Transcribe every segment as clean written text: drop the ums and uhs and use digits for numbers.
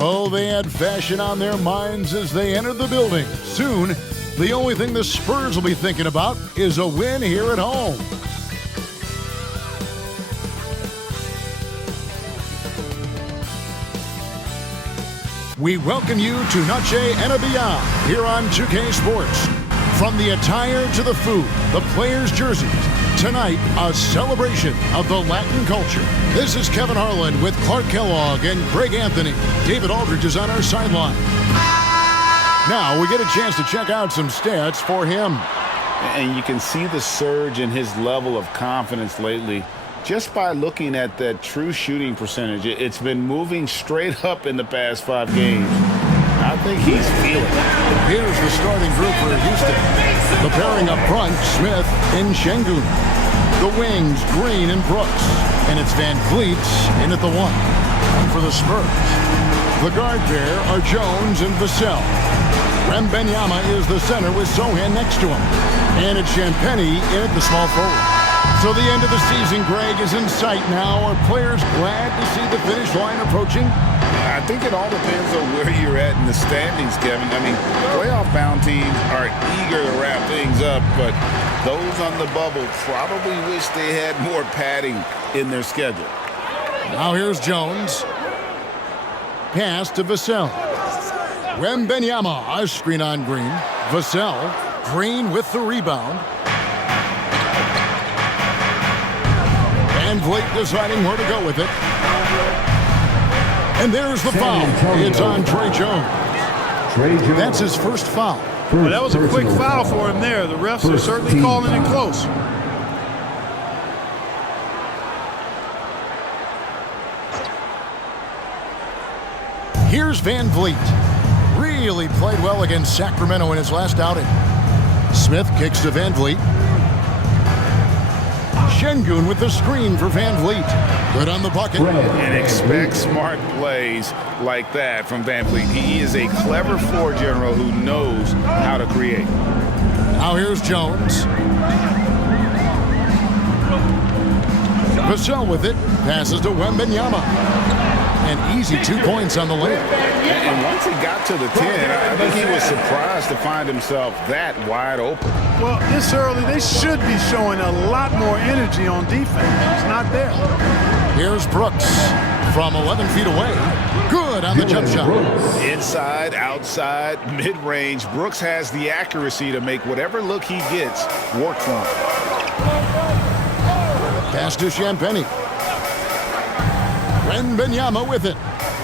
Oh, they had fashion on their minds as they entered the building. Soon, the only thing the Spurs will be thinking about is a win here at home. We welcome you to Noche and Beyond here on 2K Sports. From the attire to the food, the players' jerseys, tonight a celebration of the Latin culture. This is Kevin Harlan with Clark Kellogg and Greg Anthony. David Aldridge is on our sideline. Now we get a chance to check out some stats for him. And you can see the surge in his level of confidence lately just by looking at that true shooting percentage. It's been moving straight up in the past 5 games. I think he's feeling it. Here's the starting group for Houston. The pairing up front, Smith and Şengün. The wings, Green and Brooks. And it's Van Vliet in at the 1. And for the Spurs, the guard pair are Jones and Vassell. Wembanyama is the center with Sohan next to him. And it's Champagnie in at the small forward. So the end of the season, Greg, is in sight now. Are players glad to see the finish line approaching? I think it all depends on where you're at in the standings, Kevin. I mean, playoff-bound teams are eager to wrap things up, but those on the bubble probably wish they had more padding in their schedule. Now here's Jones. Pass to Vassell. Wembanyama, a screen on Green. Vassell, Green with the rebound. Van Vliet deciding where to go with it. And there's the foul. It's on Trey Jones. That's his first foul. Well, that was a quick foul for him there. The refs are certainly calling it close. Here's Van Vliet. Really played well against Sacramento in his last outing. Smith kicks to Van Vliet. Şengün with the screen for Van Vliet. Good on the bucket. And expect smart plays like that from Van Vliet. He is a clever floor general who knows how to create. Now here's Jones. Vassell with it. Passes to Wembanyama. An easy 2 points on the layup. And once he got to the 10, I think he was surprised to find himself that wide open. Well, this early, they should be showing a lot more energy on defense. It's not there. Here's Brooks from 11 feet away. Good on the jump shot. Inside, outside, mid-range, Brooks has the accuracy to make whatever look he gets work for him. Pass to Champagnie. Wembanyama with it.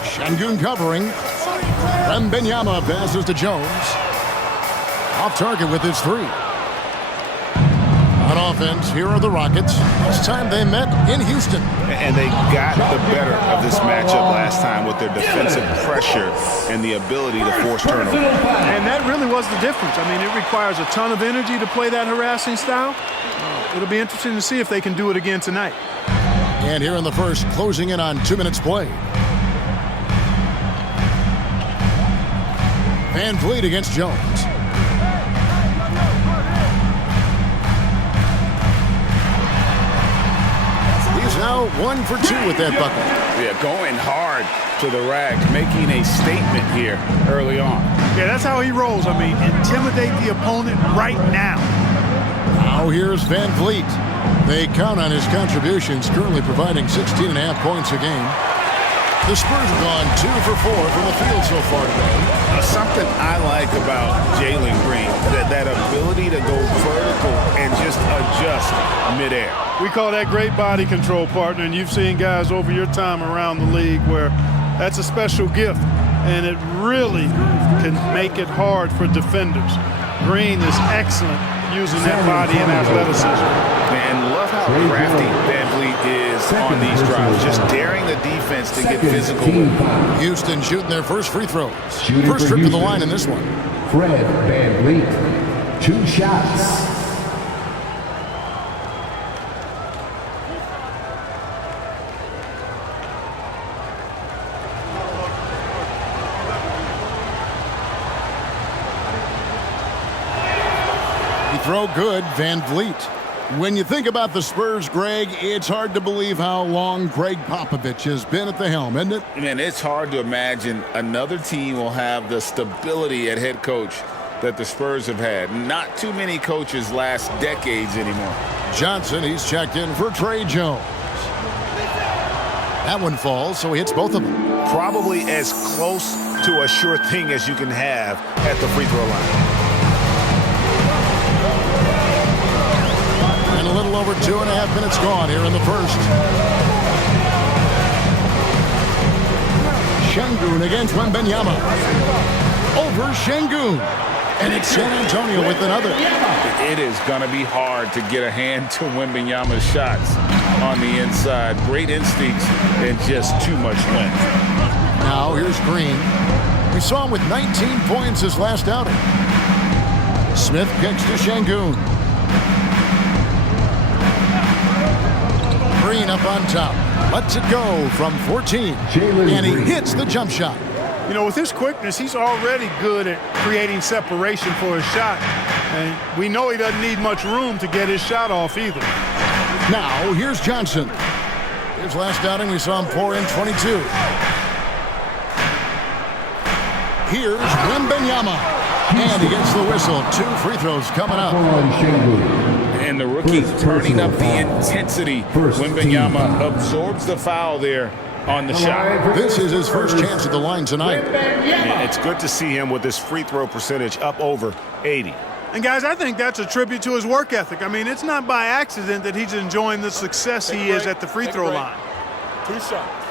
Şengün covering. Wembanyama passes to Jones. Off target with his 3. On offense, here are the Rockets. This time they met in Houston. And they got the better of this matchup last time with their defensive pressure and the ability to force turnover. And that really was the difference. I mean, it requires a ton of energy to play that harassing style. It'll be interesting to see if they can do it again tonight. And here in the first, closing in on 2 minutes played. Van Vliet against Jones. He's now 1 for 2 with that bucket. Yeah, going hard to the rack, making a statement here early on. Yeah, that's how he rolls. I mean, intimidate the opponent right now. Now here's Van Vliet. They count on his contributions, currently providing 16.5 points a game. The Spurs have gone 2 for 4 from the field so far today. Something I like about Jalen Green, that ability to go vertical and just adjust midair. We call that great body control, partner, and you've seen guys over your time around the league where that's a special gift, and it really can make it hard for defenders. Green is excellent using that body and athleticism. And love how crafty Van Vliet is on these drives, just daring the defense to get physical. Houston shooting their first free throws. First trip to the line in this one. Fred Van Vliet, 2 shots. Throw good, Van Vliet. When you think about the Spurs, Greg, it's hard to believe how long Greg Popovich has been at the helm, isn't it? Man, it's hard to imagine another team will have the stability at head coach that the Spurs have had. Not too many coaches last decades anymore. Johnson, he's checked in for Trey Jones. That one falls, so he hits both of them. Probably as close to a sure thing as you can have at the free throw line. And a little over 2.5 minutes gone here in the first. Şengün against Wembanyama. Over Şengün. And it's San Antonio with another. It is going to be hard to get a hand to Wembanyama's shots on the inside. Great instincts and just too much length. Now here's Green. We saw him with 19 points his last outing. Smith kicks to Şengün. Green up on top. Lets it go from 14. And he hits the jump shot. You know, with his quickness, he's already good at creating separation for his shot. And we know he doesn't need much room to get his shot off either. Now, here's Johnson. His last outing, we saw him pour in 22. Here's Wembanyama. And he gets the whistle. 2 free throws coming up. And the rookie turning up the intensity. Wembanyama absorbs the foul there on the shot. This is his first chance at the line tonight. Yeah, it's good to see him with his free throw percentage up over 80. And guys, I think that's a tribute to his work ethic. I mean, it's not by accident that he's enjoying the success he is at the free throw line. 2 shots.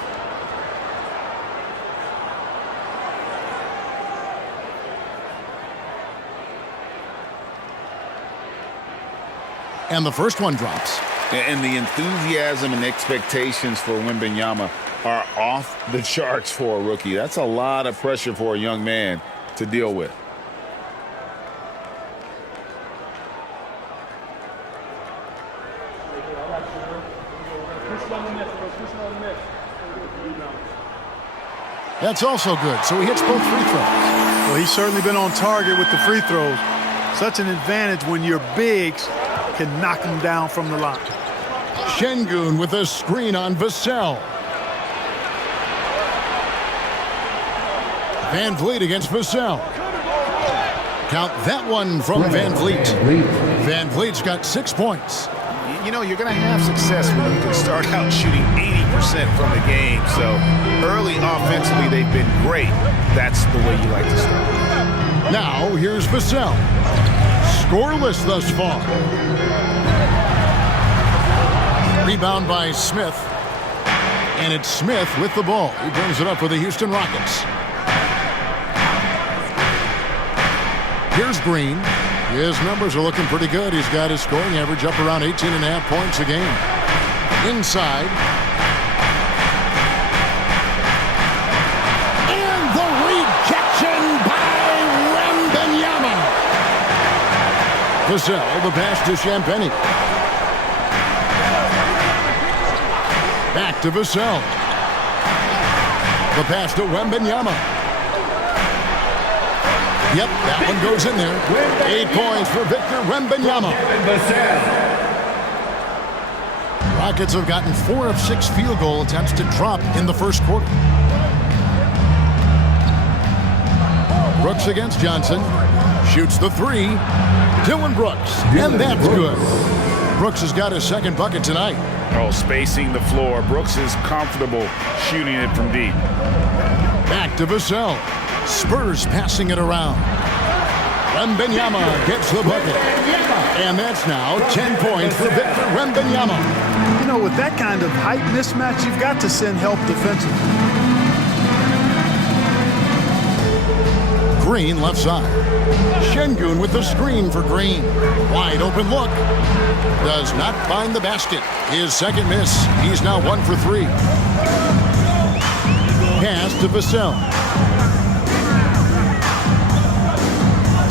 And the first one drops. And the enthusiasm and expectations for Wembanyama are off the charts for a rookie. That's a lot of pressure for a young man to deal with. That's also good. So he hits both free throws. Well, he's certainly been on target with the free throws. Such an advantage when your bigs can knock them down from the line. Şengün with a screen on Vassell. Van Vliet against Vassell. Count that one from Van Vliet. Van Vliet's got 6 points. You know, you're going to have success when you can start out shooting 80% from the game. So early offensively, they've been great. That's the way you like to start. Now, here's Vassell. Scoreless thus far. Rebound by Smith. And it's Smith with the ball. He brings it up for the Houston Rockets. Here's Green. His numbers are looking pretty good. He's got his scoring average up around 18.5 points a game. Inside. And the rejection by Wembanyama. Vassell, the pass to Champagny. Back to Vassell. The pass to Wembanyama. Yep, that one goes in there. 8 points for Victor Wembanyama. Rockets have gotten 4 of 6 field goal attempts to drop in the first quarter. Brooks against Johnson. Shoots the 3. Dylan Brooks. And that's good. Brooks has got his second bucket tonight. Oh, spacing the floor. Brooks is comfortable shooting it from deep. Back to Vassell. Spurs passing it around. Wembanyama gets the bucket. And that's now 10 points for Victor Wembanyama. You know, with that kind of height mismatch, you've got to send help defensively. Green left side. Şengün with the screen for Green. Wide open look. Does not find the basket. His second miss. He's now 1 for 3. Pass to Vassell.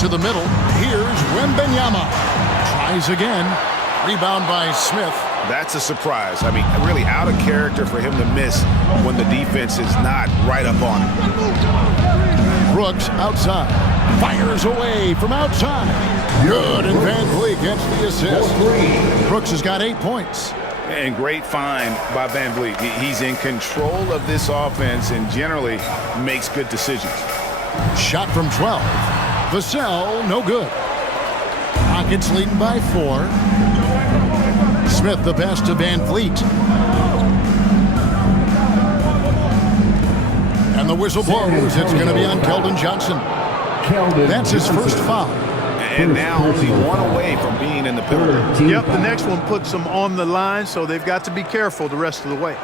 To the middle. Here's Wembanyama. Tries again. Rebound by Smith. That's a surprise. I mean, really out of character for him to miss when the defense is not right up on him. Brooks outside. Fires away from outside. Good, and Van Vliet gets the assist. Brooks has got 8 points. And great find by Van Vliet. He's in control of this offense and generally makes good decisions. Shot from 12. Vassell, no good. Rockets leading by 4. Smith the best to Van Vliet. And the whistle blows. It's going to be on Keldon Johnson. That's his first foul. And now only one away from being in the penalty. Yep, the next one puts them on the line, so they've got to be careful the rest of the way.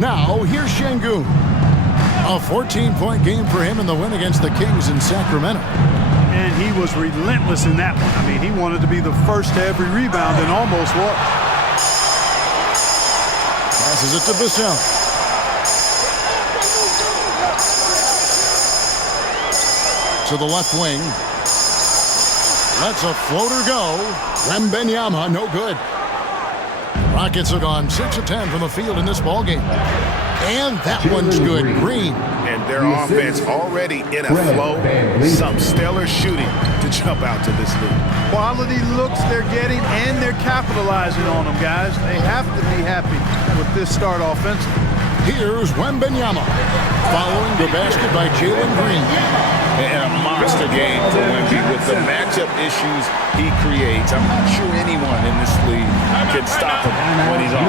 Now, here's Şengün. A 14-point game for him in the win against the Kings in Sacramento. And he was relentless in that one. I mean, he wanted to be the first to every rebound and almost was. Passes it to Vassell. To the left wing. Lets a floater go. Wembanyama, no good. Rockets have gone 6 of 10 from the field in this ballgame. And that one's good. Green. And their offense already in a flow. Some stellar shooting to jump out to this lead. Quality looks they're getting, and they're capitalizing on them, guys. They have to be happy with this start offensively. Here's Wembanyama. Following the basket by Jalen Green. And a monster game for Wemby with the matchup issues he creates. I'm not sure anyone in this league can stop him when he's on.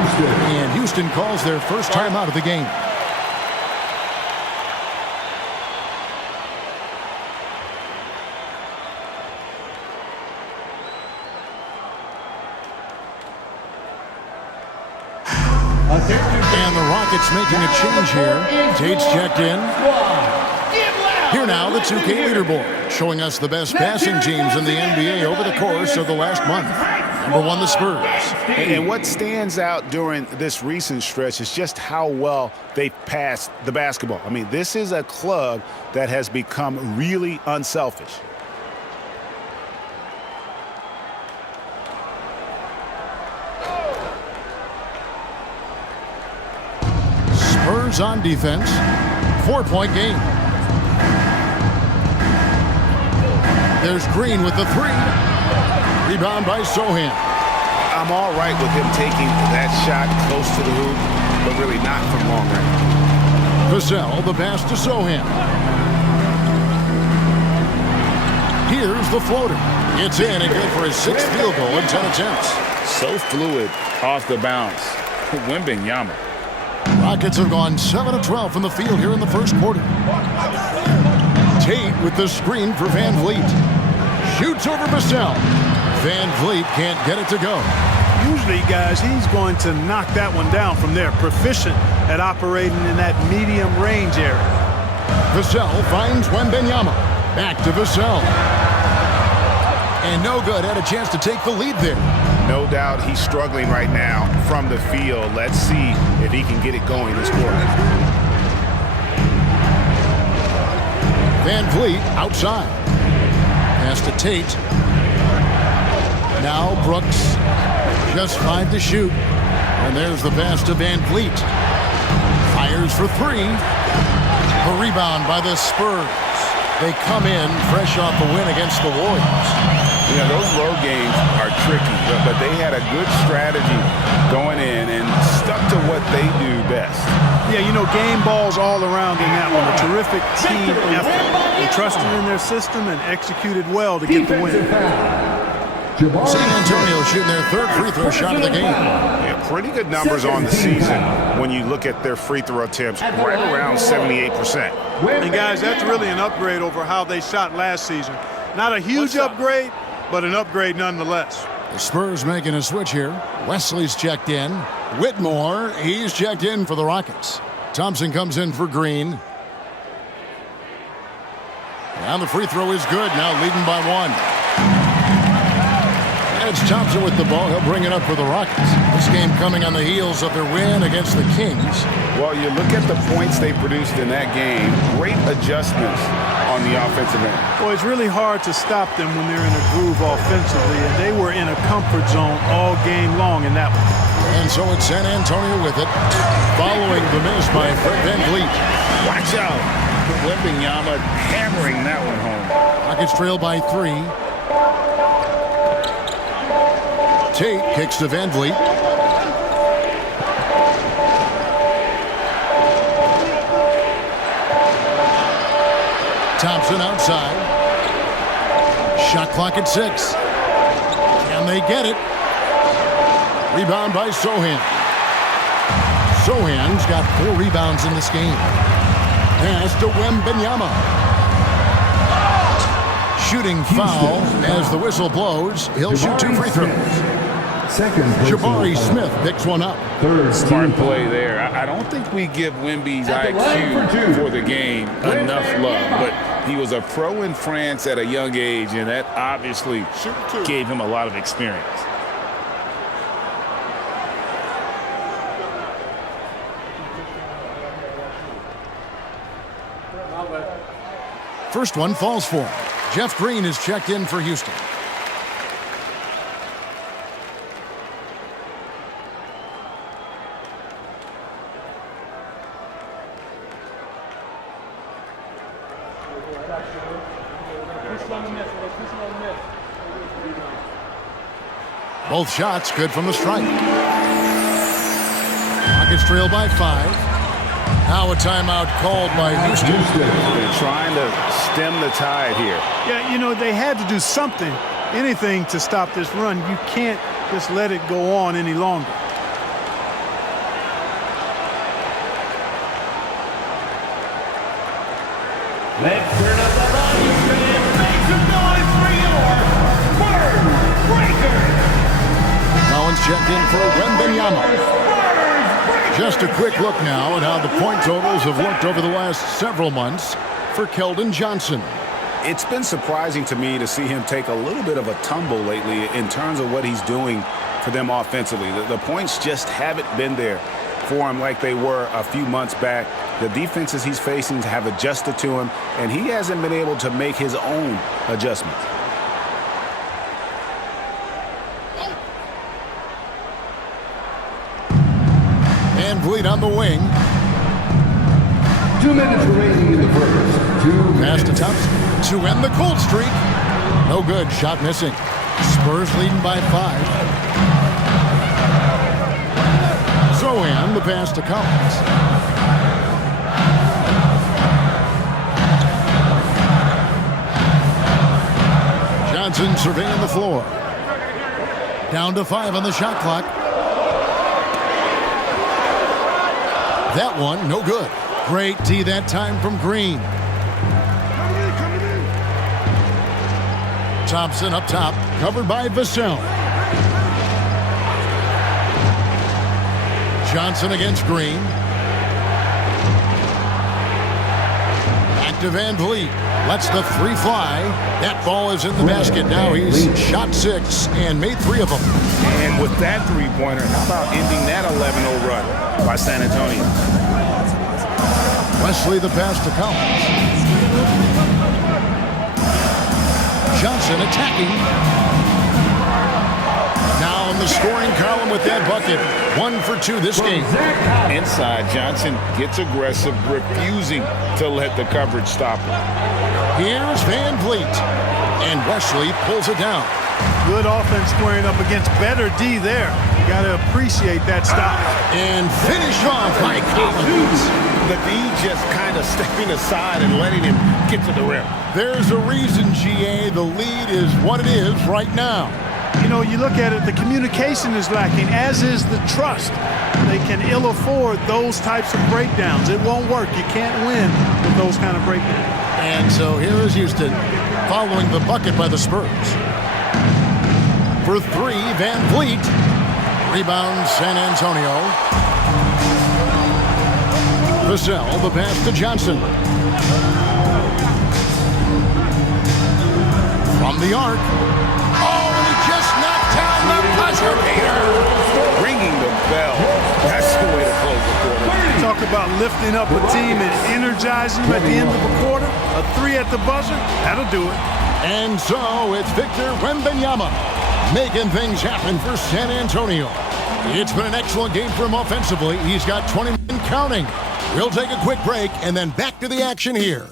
And Houston calls their first time out of the game. And the Rockets making a change here. Tate's checked in. Here now, the 2K leaderboard, showing us the best passing teams in the NBA over the course of the last month. Number 1, the Spurs. And what stands out during this recent stretch is just how well they passed the basketball. I mean, this is a club that has become really unselfish. Spurs on defense. 4-point game. There's Green with the 3. Rebound by Sohan. I'm all right with him taking that shot close to the hoop, but really not from long range. Vassell, the pass to Sohan. Here's the floater. It's in and good for his 6th field goal in 10 attempts. So fluid off the bounce. Wembanyama. Rockets have gone 7 of 12 from the field here in the first quarter. Tate with the screen for Van Vliet. Shoots over Vassell. Van Vliet can't get it to go. Usually, guys, he's going to knock that one down from there. Proficient at operating in that medium range area. Vassell finds Wembanyama. Back to Vassell. And no good. Had a chance to take the lead there. No doubt he's struggling right now from the field. Let's see if he can get it going this quarter. Van Vliet outside. Pass to Tate. Now Brooks. Just 5 to shoot. And there's the pass to Van Vliet. Fires for 3. A rebound by the Spurs. They come in fresh off the win against the Warriors. You know, those road games are tricky, but they had a good strategy going in and stuck to what they do best. Yeah, you know, game balls all around in that one. A terrific team effort. They trusted in their system and executed well to get the win. San Antonio shooting their 3rd free throw shot of the game. Yeah, pretty good numbers on the season when you look at their free throw attempts, right around 78%. And guys, that's really an upgrade over how they shot last season. Not a huge upgrade, but an upgrade nonetheless. The Spurs making a switch here. Wesley's checked in. Whitmore, he's checked in for the Rockets. Thompson comes in for Green. And the free throw is good, now leading by 1. And That's Thompson with the ball. He'll bring it up for the Rockets. This game coming on the heels of their win against the Kings. Well, you look at the points they produced in that game. Great adjustments on the offensive end. Well, it's really hard to stop them when they're in a groove offensively, and they were in a comfort zone all game long in that one. And so it's San Antonio with it, following the miss by Fred VanVleet. Watch out. Wembanyama hammering that one home. Rockets trail by 3. Tate kicks to VanVleet. Thompson outside. Shot clock at 6. Can they get it? Rebound by Sohan. Sohan's got 4 rebounds in this game. Pass to Wembanyama. Shooting foul as the whistle blows. He'll shoot 2 free throws. Jabari Smith picks one up. Smart play there. I don't think we give Wemby's IQ for the game enough love, but he was a pro in France at a young age, and that obviously gave him a lot of experience. First one falls for him. Jeff Green is checked in for Houston. Both shots good from the strike. Rockets trail by 5. Now a timeout called by Houston. They're trying to stem the tide here. Yeah, you know, they had to do something, anything to stop this run. You can't just let it go on any longer. Let's turn up the volume, fans. Make some noise for your Spurs Breakers. Collins checked in for Wembanyama. Just a quick look now at how the point totals have looked over the last several months for Keldon Johnson. It's been surprising to me to see him take a little bit of a tumble lately in terms of what he's doing for them offensively. The points just haven't been there for him like they were a few months back. The defenses he's facing have adjusted to him, and he hasn't been able to make his own adjustments. VanVleet on the wing. 2 minutes remaining in the first. Pass to Thompson to end the cold streak. No good. Shot missing. Spurs leading by 5. Sohan, the pass to Collins. Johnson surveying the floor. Down to 5 on the shot clock. That one, no good. Great D that time from Green. Thompson up top, covered by Vassell. Johnson against Green. Back to VanVleet. Lets the 3 fly. That ball is in the basket now. He's shot 6 and made 3 of them. And with that 3-pointer, how about ending that 11-0 run by San Antonio? Wesley the pass to Collins. Johnson attacking. Now in the scoring column with that bucket. 1 for 2 this game. Inside, Johnson gets aggressive, refusing to let the coverage stop him. Here's VanVleet. And Wesley pulls it down. Good offense squaring up against better D there. You got to appreciate that stop. And finish off by Katangos. The D just kind of stepping aside and letting him get to the rim. There's a reason, GA. The lead is what it is right now. You know, you look at it, the communication is lacking, as is the trust. They can ill afford those types of breakdowns. It won't work. You can't win with those kind of breakdowns. And so here is Houston following the bucket by the Spurs. For 3, VanVleet. Rebound, San Antonio. Vassell, the pass to Johnson. From the arc. Oh, and he just knocked down about lifting up a team and energizing them at the end of a quarter. A 3 at the buzzer, that'll do it. And so it's Victor Wembanyama making things happen for San Antonio. It's been an excellent game for him offensively. He's got 20 and counting. We'll take a quick break and then back to the action here.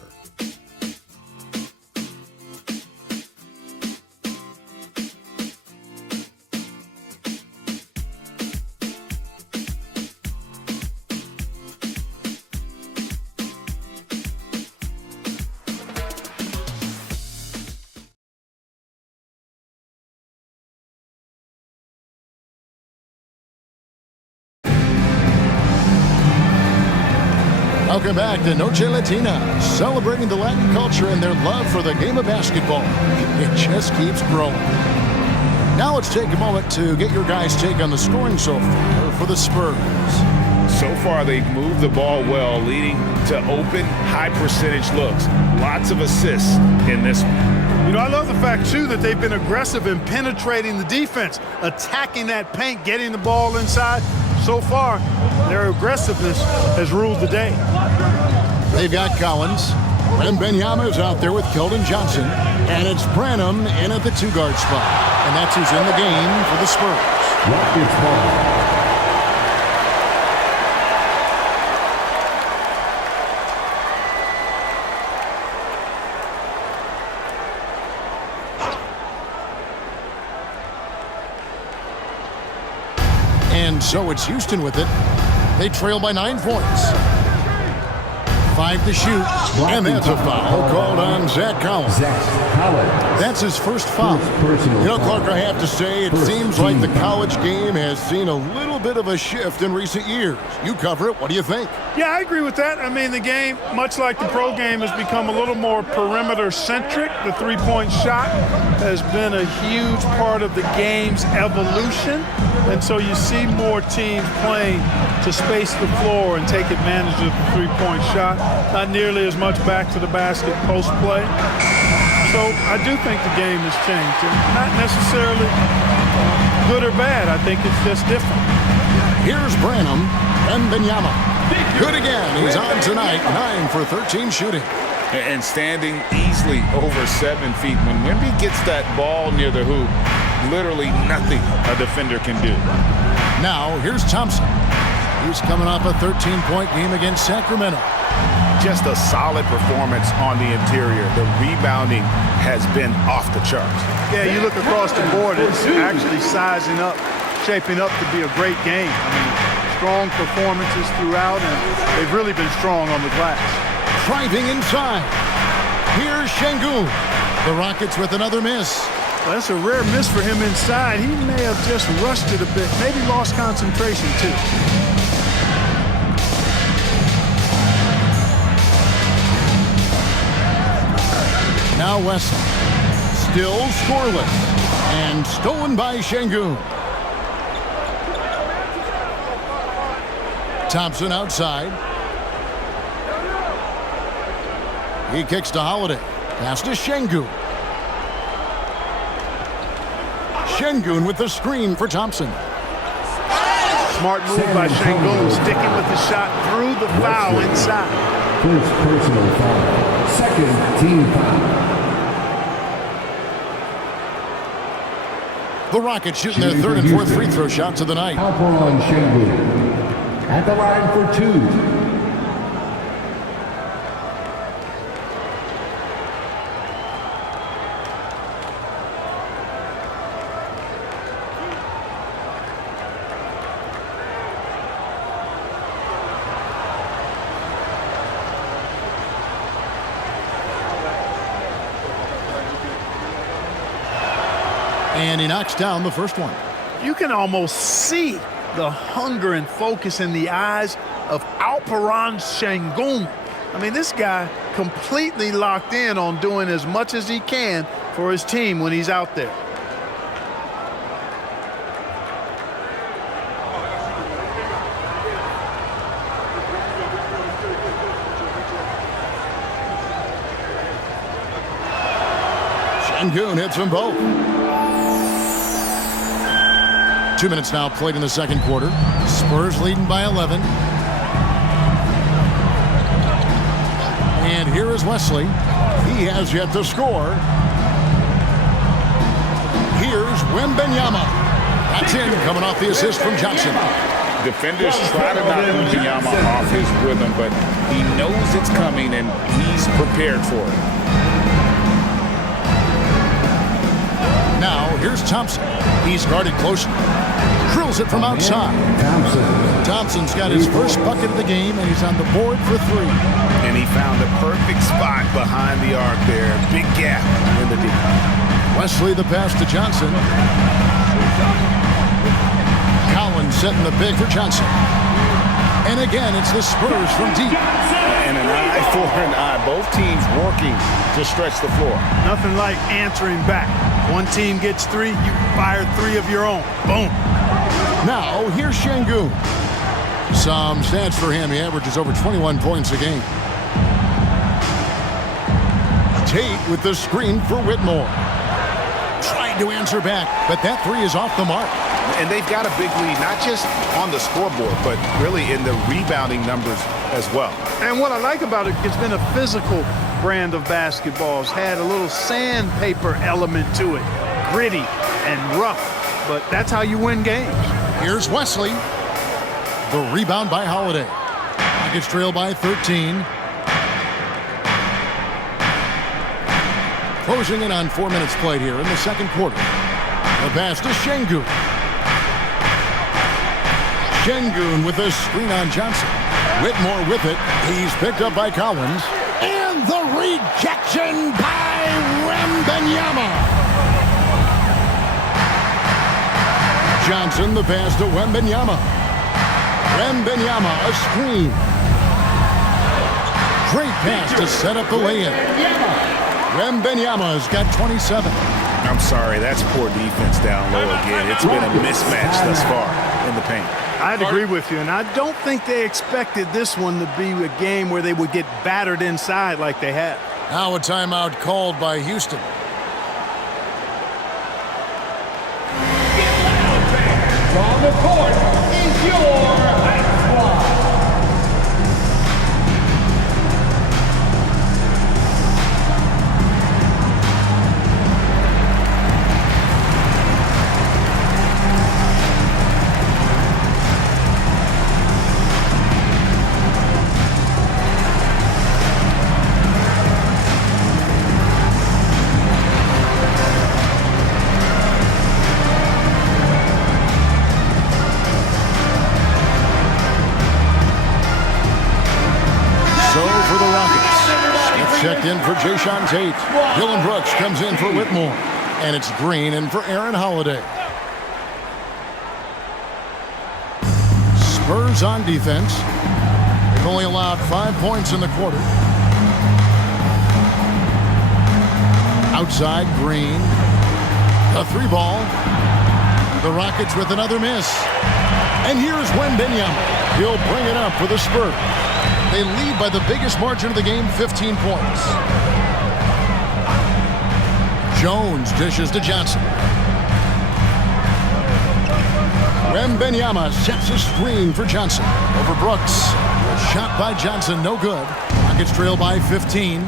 Welcome back to Noche Latina, celebrating the Latin culture and their love for the game of basketball. It just keeps growing. Now let's take a moment to get your guys' take on the scoring so far for the Spurs. So far, they've moved the ball well, leading to open, high-percentage looks. Lots of assists in this one. You know, I love the fact, too, that they've been aggressive in penetrating the defense, attacking that paint, getting the ball inside. So far, their aggressiveness has ruled the day. They've got Collins. Wembanyama is out there with Keldon Johnson. And it's Branham in at the 2-guard spot. And that's who's in the game for the Spurs. Rockets ball. And so it's Houston with it. They trail by 9 points. 5 to shoot. And that's a foul called on Zach Collins. That's his first foul. You know, Clark, I have to say, it seems like the college game has seen a little bit of a shift in recent years. You cover it. What do you think? Yeah, I agree with that. I mean, the game, much like the pro game, has become a little more perimeter-centric. The three-point shot has been a huge part of the game's evolution. And so you see more teams playing to space the floor and take advantage of the three-point shot. Not nearly as much back to the basket post play. So I do think the game has changed. And not necessarily good or bad. I think it's just different. Here's Branham and Wembanyama. Good again. He's on tonight. 9 for 13 shooting. And standing easily over 7 feet. When Wemby gets that ball near the hoop, literally nothing a defender can do. Now, here's Thompson. He's coming off a 13-point game against Sacramento. Just a solid performance on the interior. The rebounding has been off the charts. Yeah, you look across the board, it's actually sizing up, shaping up to be a great game. I mean, strong performances throughout, and they've really been strong on the glass. Driving inside. Here's Şengün. The Rockets with another miss. Well, that's a rare miss for him inside. He may have just rushed it a bit, maybe lost concentration too. Now Wesson, still scoreless, and stolen by Şengün. Thompson outside. He kicks to Holiday. Pass to Şengün. Şengün with the screen for Thompson. Smart move by Şengün, sticking with the shot through the foul inside. First personal foul. Second team foul. The Rockets shooting their third and fourth free throw shots of the night. Alperon Şengün at the line for 2. And he knocks down the first one. You can almost see the hunger and focus in the eyes of Alperon Şengün. I mean, this guy completely locked in on doing as much as he can for his team when he's out there. Şengün hits them both. 2 minutes now played in the second quarter. Spurs leading by 11. And here is Wesley. He has yet to score. Here's Wembanyama. That's in, coming off the assist from Johnson. Defenders try to knock Wembanyama off his rhythm, but he knows it's coming and he's prepared for it. Now, here's Thompson. He's guarded closely. Drills it from outside. Thompson's got his first bucket of the game, and he's on the board for 3. And he found the perfect spot behind the arc there. Big gap in the deep. Wesley the pass to Johnson. Collins setting the pick for Johnson. And again, it's the Spurs from deep. And an eye for an eye. Both teams working to stretch the floor. Nothing like answering back. One team gets 3, you fire 3 of your own. Boom. Now, here's Şengün. Some stats for him. He averages over 21 points a game. Tate with the screen for Whitmore. Tried to answer back, but that 3 is off the mark. And they've got a big lead, not just on the scoreboard, but really in the rebounding numbers as well. And what I like about it, it's been a physical brand of basketball. It's had a little sandpaper element to it. Gritty and rough, but that's how you win games. Here's Wesley. The rebound by Holiday. Rockets trail by 13. Closing in on 4 minutes played here in the second quarter. The pass to Şengün. Şengün with a screen on Johnson. Whitmore with it. He's picked up by Collins. And the rejection by Wembanyama. Johnson the pass to Wembanyama. Wembanyama a screen. Great pass to set up the lay-in. Wembanyama's got 27. I'm sorry, that's poor defense down low again. It's been a mismatch thus far in the paint. I'd agree with you, and I don't think they expected this one to be a game where they would get battered inside like they have. Now a timeout called by Houston. On the court is your high squad. Checked in for Jason Tate. Dylan Brooks comes in for Whitmore. And it's Green in for Aaron Holiday. Spurs on defense. They've only allowed 5 points in the quarter. Outside, Green. A 3-ball. The Rockets with another miss. And here's Wembanyama. He'll bring it up for the Spurs. They lead by the biggest margin of the game, 15 points. Jones dishes to Johnson. Wembanyama sets a screen for Johnson. Over Brooks. A shot by Johnson, no good. Rockets trail by 15.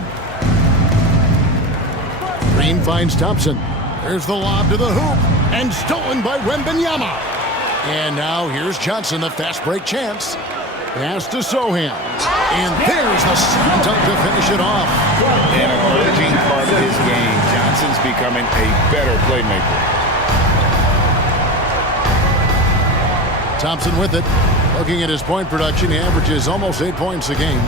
Green finds Thompson. There's the lob to the hoop. And stolen by Wembanyama. And now here's Johnson, the fast break chance. Pass to Sohan. And there's the slam dunk to finish it off. An emerging part of his game. Johnson's becoming a better playmaker. Thompson with it. Looking at his point production, he averages almost 8 points a game.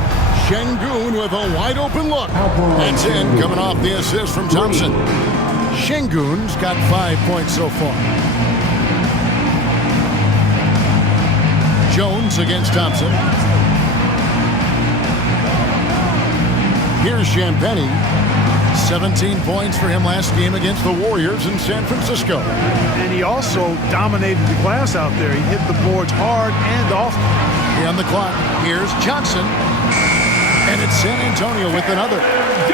Şengün with a wide open look. That's in, coming off the assist from Thompson. Şengün's got 5 points so far. Jones against Thompson. Here's Champagnie. 17 points for him last game against the Warriors in San Francisco. And he also dominated the glass out there. He hit the boards hard and often. On the clock, here's Johnson. And it's San Antonio with another.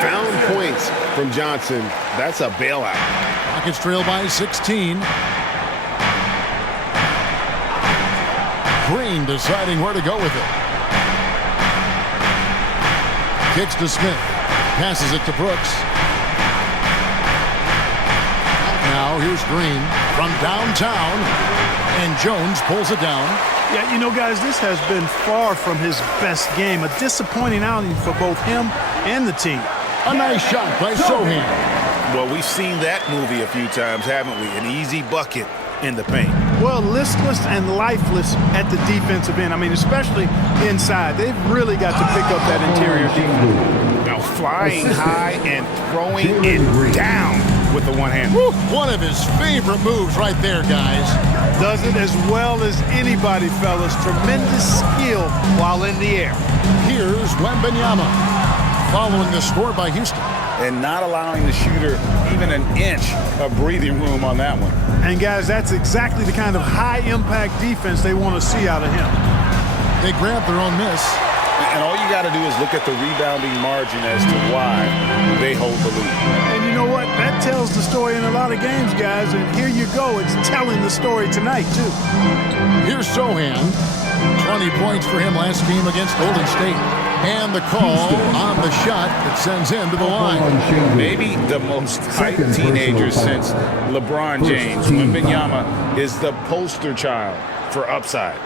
Found points from Johnson. That's a bailout. Rockets trail by 16. Green deciding where to go with it. Kicks to Smith. Passes it to Brooks. Now here's Green from downtown. And Jones pulls it down. Yeah, you know, guys, this has been far from his best game. A disappointing outing for both him and the team. A nice shot by Sohan. Well, we've seen that movie a few times, haven't we? An easy bucket in the paint. Well, listless and lifeless at the defensive end. I mean, especially inside. They've really got to pick up that interior defense. Now flying high and throwing it down with the one hand. Woo, one of his favorite moves right there, guys. Does it as well as anybody, fellas. Tremendous skill while in the air. Here's Wembanyama, following the score by Houston. And not allowing the shooter even an inch of breathing room on that one. And, guys, that's exactly the kind of high-impact defense they want to see out of him. They grab their own miss. And all you got to do is look at the rebounding margin as to why they hold the lead. And you know what? That tells the story in a lot of games, guys. And here you go. It's telling the story tonight, too. Here's Sohan. 20 points for him last game against Golden State. And the call on the shot that sends him to the line. Maybe the most hyped teenager since LeBron James. Wembanyama is the poster child for upside.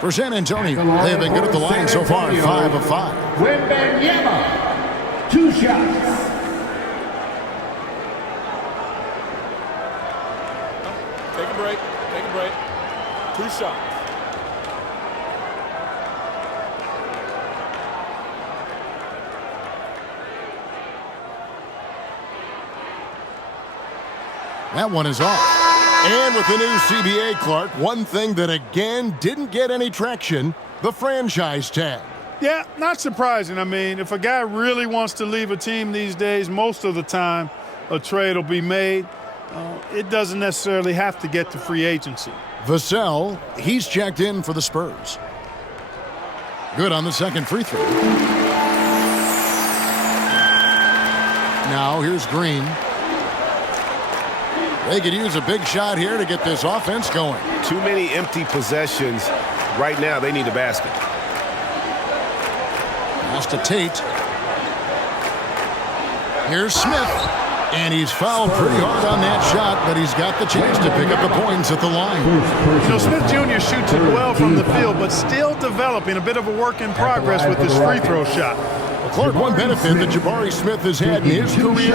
For San Antonio, they have been good at the line so far, 5 of 5. Wembanyama, 2 shots. Take a break. Take a break. 2 shots. That one is off. And with the new CBA, Clark, one thing that again didn't get any traction, the franchise tag. Yeah, not surprising. I mean, if a guy really wants to leave a team these days, most of the time a trade will be made. It doesn't necessarily have to get to free agency. Vassell, he's checked in for the Spurs. Good on the second free throw. Now here's Green. They could use a big shot here to get this offense going. Too many empty possessions. Right now, they need a basket. Pass to Tate. Here's Smith. And he's fouled pretty hard on that shot, but he's got the chance to pick up the points at the line. You know, Smith Jr. shoots it well from the field, but still developing a bit of a work in progress with his free throw shot. Clark, one benefit that Jabari Smith has had in his career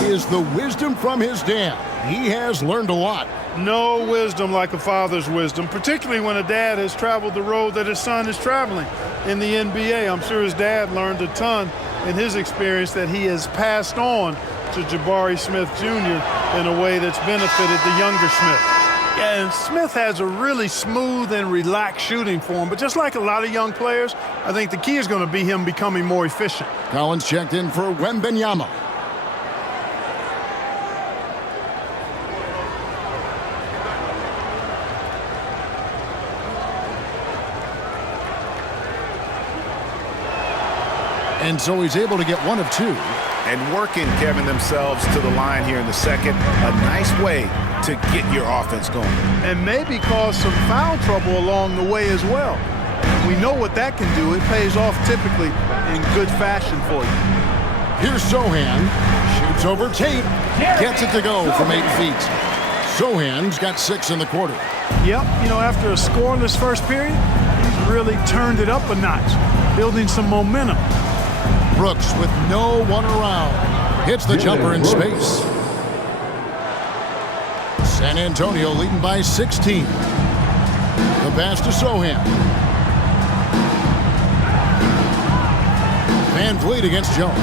is the wisdom from his dad. He has learned a lot. No wisdom like a father's wisdom, particularly when a dad has traveled the road that his son is traveling in the NBA. I'm sure his dad learned a ton in his experience that he has passed on to Jabari Smith Jr. in a way that's benefited the younger Smith. And Smith has a really smooth and relaxed shooting form, but just like a lot of young players, I think the key is going to be him becoming more efficient. Collins checked in for Wembanyama. And so he's able to get 1 of 2. And working, Kevin, themselves to the line here in the second. A nice way to get your offense going. And maybe cause some foul trouble along the way as well. We know what that can do. It pays off typically in good fashion for you. Here's Sohan. Shoots over Tate. Gets it to go from 8 feet. Sohan's got 6 in the quarter. Yep, you know, after a scoreless first period, he's really turned it up a notch, building some momentum. Brooks with no one around. Hits the jumper in space. San Antonio leading by 16. The pass to Sohan. Van Vliet against Jones.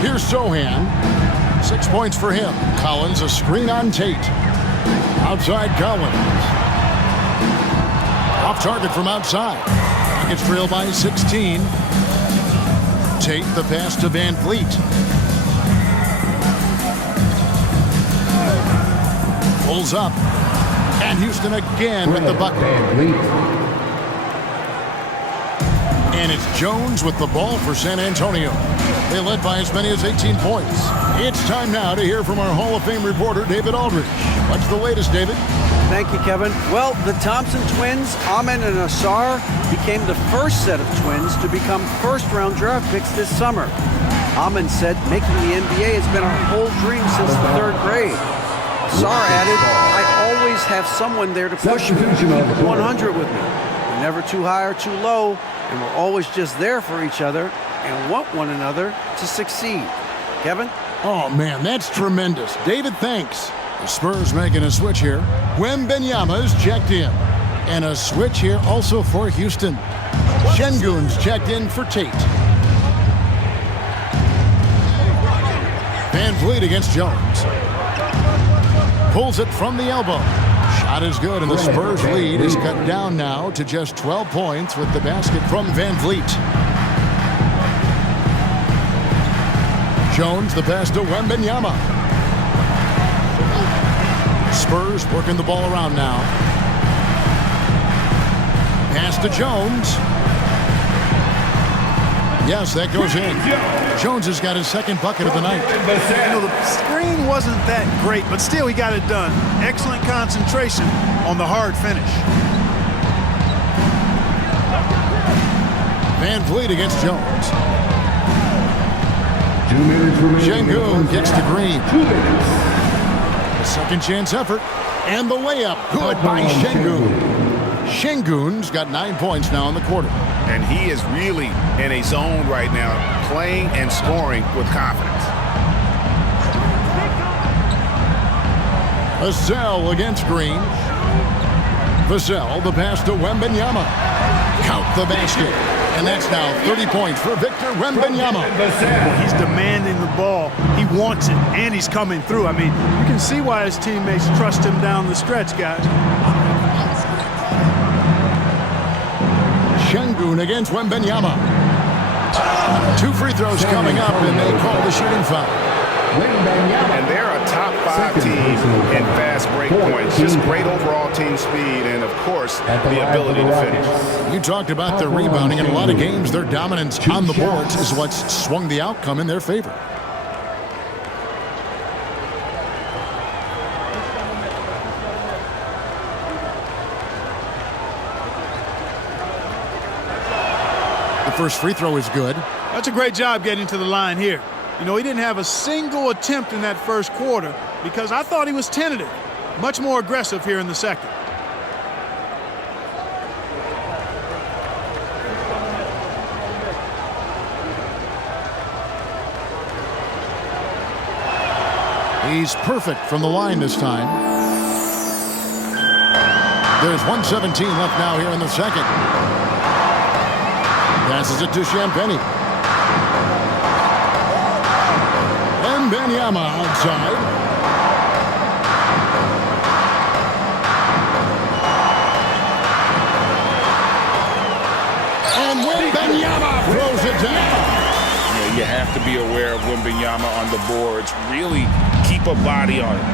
Here's Sohan. 6 points for him. Collins, a screen on Tate. Outside Collins. Off target from outside. It's trailed by 16. Tate the pass to Van Vliet. Pulls up. And Houston again with the bucket. And it's Jones with the ball for San Antonio. They led by as many as 18 points. It's time now to hear from our Hall of Fame reporter, David Aldridge. What's the latest, David? Thank you, Kevin. Well, the Thompson twins, Amin and Asar, became the first set of twins to become first-round draft picks this summer. Amin said making the NBA has been our whole dream since the 3rd grade. Asar added, I always have someone there to push me, keep it 100 with me. We're never too high or too low, and we're always just there for each other and want one another to succeed. Kevin? Oh, man, that's tremendous. David, thanks. The Spurs making a switch here. Wembanyama's checked in. And a switch here also for Houston. Şengün's checked in for Tate. Van Vliet against Jones. Pulls it from the elbow. Shot is good, and the Spurs lead is cut down now to just 12 points with the basket from Van Vliet. Jones, the pass to Wembanyama. Spurs working the ball around now. Pass to Jones. Yes, that goes in. Jones has got his second bucket of the night. You know, the screen wasn't that great, but still he got it done. Excellent concentration on the hard finish. Van Vliet against Jones. 2 minutes remaining. Şengün gets to Green. A second chance effort. And the layup. Good by Şengün. Şengün's got 9 points now in the quarter. And he is really in a zone right now, playing and scoring with confidence. Vassell against Green. Vassell, the pass to Wembanyama. Count the basket. And that's now 30 points for Victor Wembanyama. He's demanding the ball. He wants it, and he's coming through. I mean, you can see why his teammates trust him down the stretch, guys. Şengün against Wembanyama. 2 free throws coming up, and they call the shooting foul. And they're a top 5 team in fast break points. Just great overall team speed and, of course, the ability to finish. You talked about their rebounding. In a lot of games, their dominance on the boards is what's swung the outcome in their favor. The first free throw is good. That's a great job getting to the line here. You know, he didn't have a single attempt in that first quarter because I thought he was tentative. Much more aggressive here in the second. He's perfect from the line this time. There's 1:17 left now here in the second. Passes it to Champagny. Wembanyama outside. And Wembanyama throws it down. You have to be aware of Wembanyama on the boards. Really keep a body on it.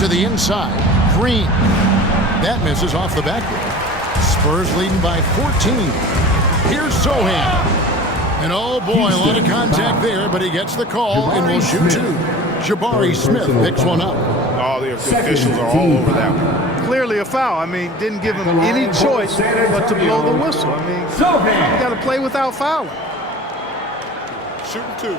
To the inside. Green. That misses off the backboard. Spurs leading by 14. Here's Sohan. And oh boy, a lot of contact there, but he gets the call and will shoot 2. Jabari Smith picks one up. All the officials are all over that one. Clearly a foul. I mean, didn't give him any choice but to blow the whistle. I mean, you got to play without fouling. Shooting 2.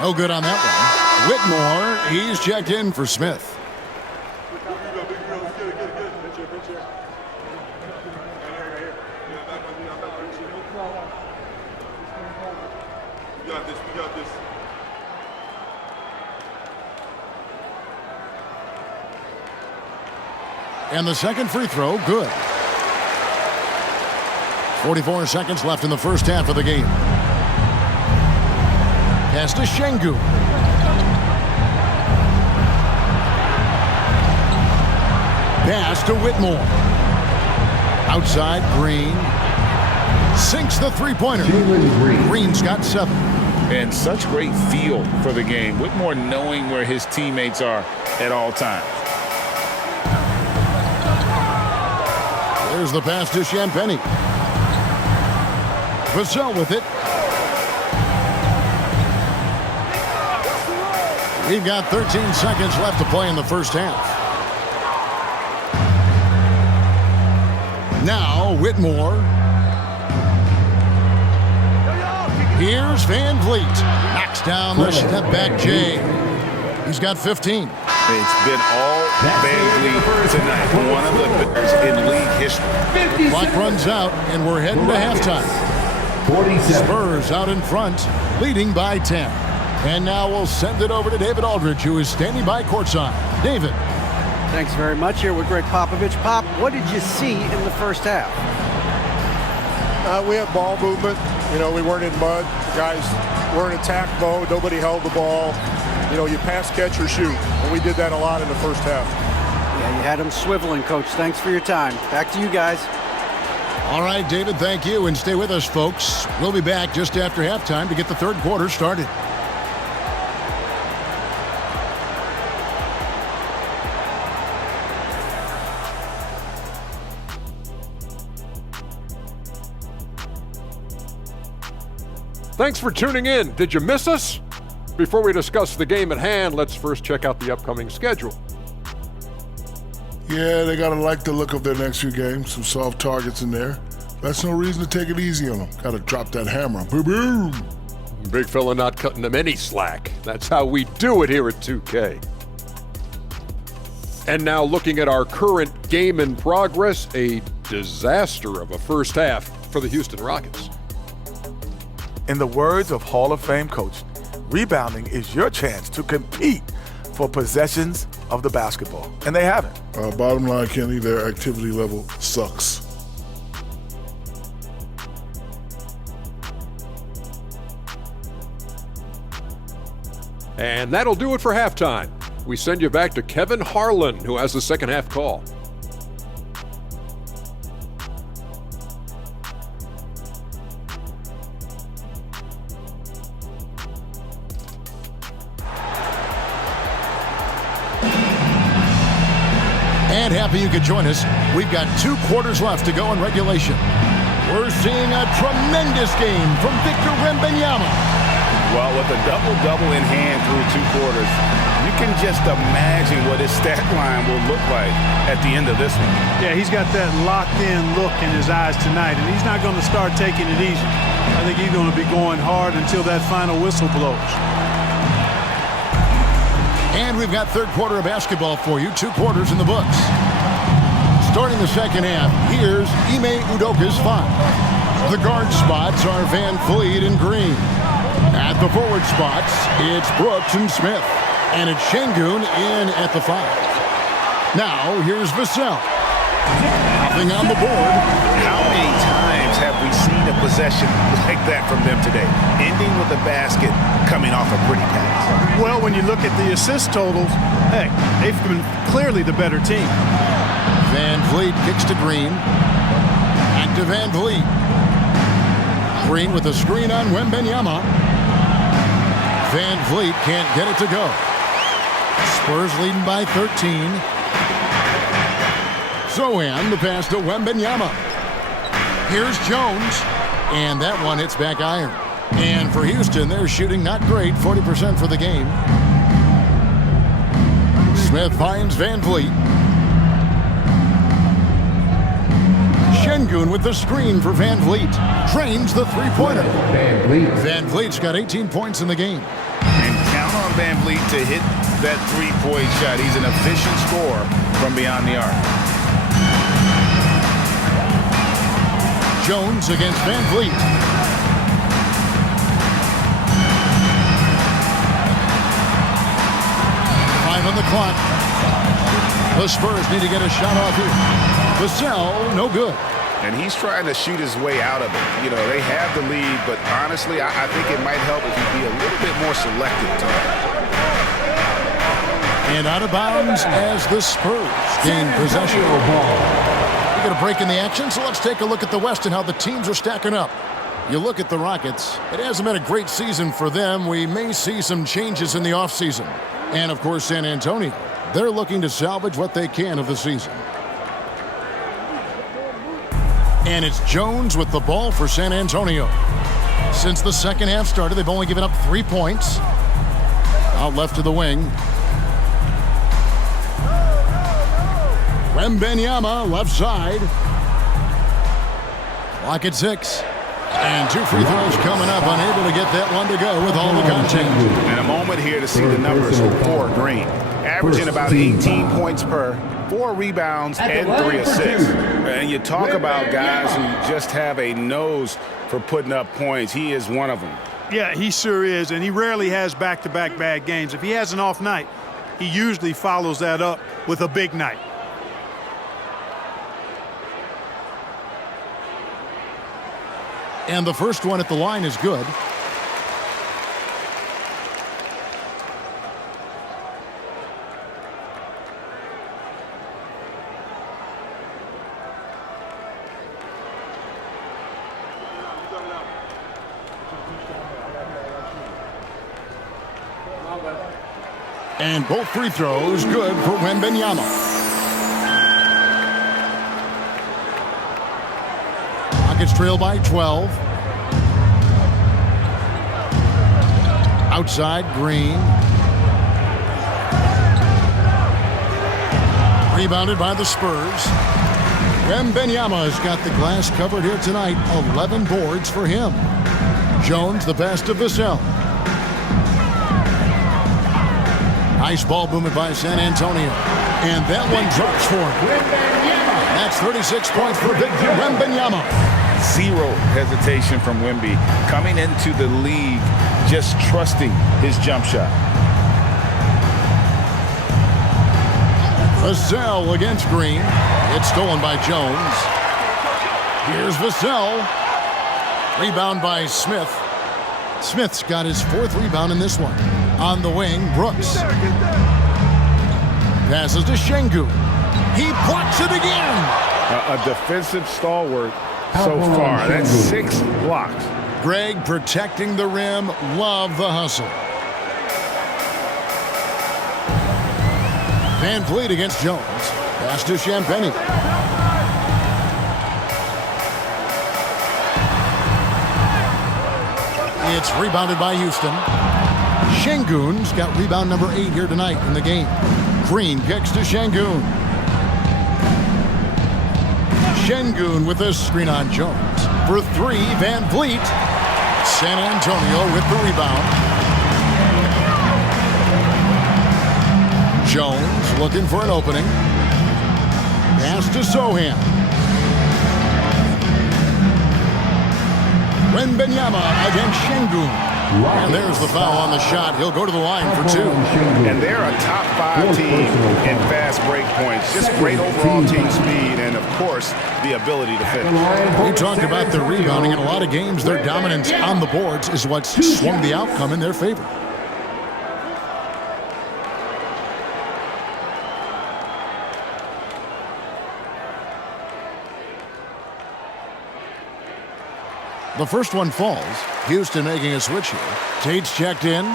No good on that one. Whitmore, he's checked in for Smith. We got this. And the second free throw, good. 44 seconds left in the first half of the game. Pass to Şengün. Pass to Whitmore. Outside, Green. Sinks the three-pointer. Green's got 7. And such great feel for the game. Whitmore knowing where his teammates are at all times. There's the pass to Champagny. Vassell with it. We've got 13 seconds left to play in the first half. Now, Whitmore. Here's Van Vliet. Knocks down the step-back Jay. He's got 15. It's been all Van Vliet tonight. One of the best in league history. The clock runs out, and we're heading to halftime. 47. Spurs out in front, leading by 10. And now we'll send it over to David Aldridge, who is standing by courtside. David. Thanks very much. Here with Greg Popovich. Pop, what did you see in the first half? We had ball movement. You know, we weren't in mud. The guys were in attack mode. Nobody held the ball. You know, you pass, catch, or shoot. And we did that a lot in the first half. Yeah, you had them swiveling, Coach. Thanks for your time. Back to you guys. All right, David, thank you. And stay with us, folks. We'll be back just after halftime to get the third quarter started. Thanks for tuning in. Did you miss us? Before we discuss the game at hand, let's first check out the upcoming schedule. Yeah, they got to like the look of their next few games. Some soft targets in there. That's no reason to take it easy on them. Got to drop that hammer. Boom, boom. Big fella not cutting them any slack. That's how we do it here at 2K. And now looking at our current game in progress, a disaster of a first half for the Houston Rockets. In the words of Hall of Fame coach, rebounding is your chance to compete for possessions of the basketball. And they haven't. Bottom line, Kenny, their activity level sucks. And that'll do it for halftime. We send you back to Kevin Harlan, who has the second half call. And happy you could join us. We've got 2 quarters left to go in regulation. We're seeing a tremendous game from Victor Wembanyama. Well, with a double-double in hand through 2 quarters, you can just imagine what his stat line will look like at the end of this one. Yeah, he's got that locked-in look in his eyes tonight, and he's not going to start taking it easy. I think he's going to be going hard until that final whistle blows. And we've got third quarter of basketball for you. 2 quarters in the books. Starting the second half, here's Ime Udoka's 5. The guard spots are Van Vliet and Green. At the forward spots, it's Brooks and Smith. And it's Şengün in at the 5. Now, here's Vassell. Nothing on the board. How many times have we seen a possession like that from them today? Ending with a basket, coming off a pretty pass. Well, when you look at the assist totals, hey, they've been clearly the better team. Van Vliet kicks to Green. Back to Van Vliet. Green with a screen on Wembanyama. Van Vliet can't get it to go. Spurs leading by 13. Zohan, the pass to Wembanyama. Here's Jones. And that one hits back iron. And for Houston, they're shooting not great, 40% for the game. Smith finds Van Vliet. Şengün with the screen for Van Vliet. Drains the three-pointer. Van Vliet's got 18 points in the game. And count on Van Vliet to hit that three-point shot. He's an efficient scorer from beyond the arc. Jones against Van Vliet. On the clock. The Spurs need to get a shot off here. Vassell, no good. And he's trying to shoot his way out of it. You know, they have the lead, but honestly, I think it might help if he'd be a little bit more selective tonight. And out of bounds as the Spurs gain possession. We got a break in the action, so let's take a look at the West and how the teams are stacking up. You look at the Rockets, it hasn't been a great season for them. We may see some changes in the offseason. And, of course, San Antonio. They're looking to salvage what they can of the season. And it's Jones with the ball for San Antonio. Since the second half started, they've only given up 3 points. Out left to the wing. Wembanyama, left side. Clock at 6. And 2 free throws coming up, unable to get that one to go with all the contact. And a moment here to see the numbers for Green. Averaging about 18 points per, 4 rebounds, and 3 assists. And you talk about guys who just have a nose for putting up points. He is one of them. Yeah, he sure is, and he rarely has back-to-back bad games. If he has an off night, he usually follows that up with a big night. And the first one at the line is good. And both free throws good for Wembanyama. Rockets trail by 12. Outside, Green. Rebounded by the Spurs. Wembanyama has got the glass covered here tonight. 11 boards for him. Jones, the pass to Vassell. Nice ball movement by San Antonio. And that one drops for him. That's 36 points for Victor Wembanyama. Zero hesitation from Wemby. Coming into the league, just trusting his jump shot. Vassell against Green. It's stolen by Jones. Here's Vassell. Rebound by Smith. Smith's got his 4th rebound in this one. On the wing, Brooks. Passes to Şengün. He blocks it again. A defensive stalwart so far. That's 6 blocks. Greg protecting the rim. Love the hustle. Van Vliet against Jones. Pass to Champagnie. It's rebounded by Houston. Şengün's got rebound number 8 here tonight in the game. Green kicks to Şengün. Şengün with a screen on Jones. For 3, Van Vliet. San Antonio with the rebound. Jones looking for an opening. Pass to Sohan. Wembanyama against Şengün. And there's the foul on the shot. He'll go to the line for 2. And they're a top 5 team in fast break points. Just great overall team speed and, of course, the ability to finish. We talked about the rebounding. In a lot of games, their dominance on the boards is what's swung the outcome in their favor. The first one falls. Houston making a switch here. Tate's checked in.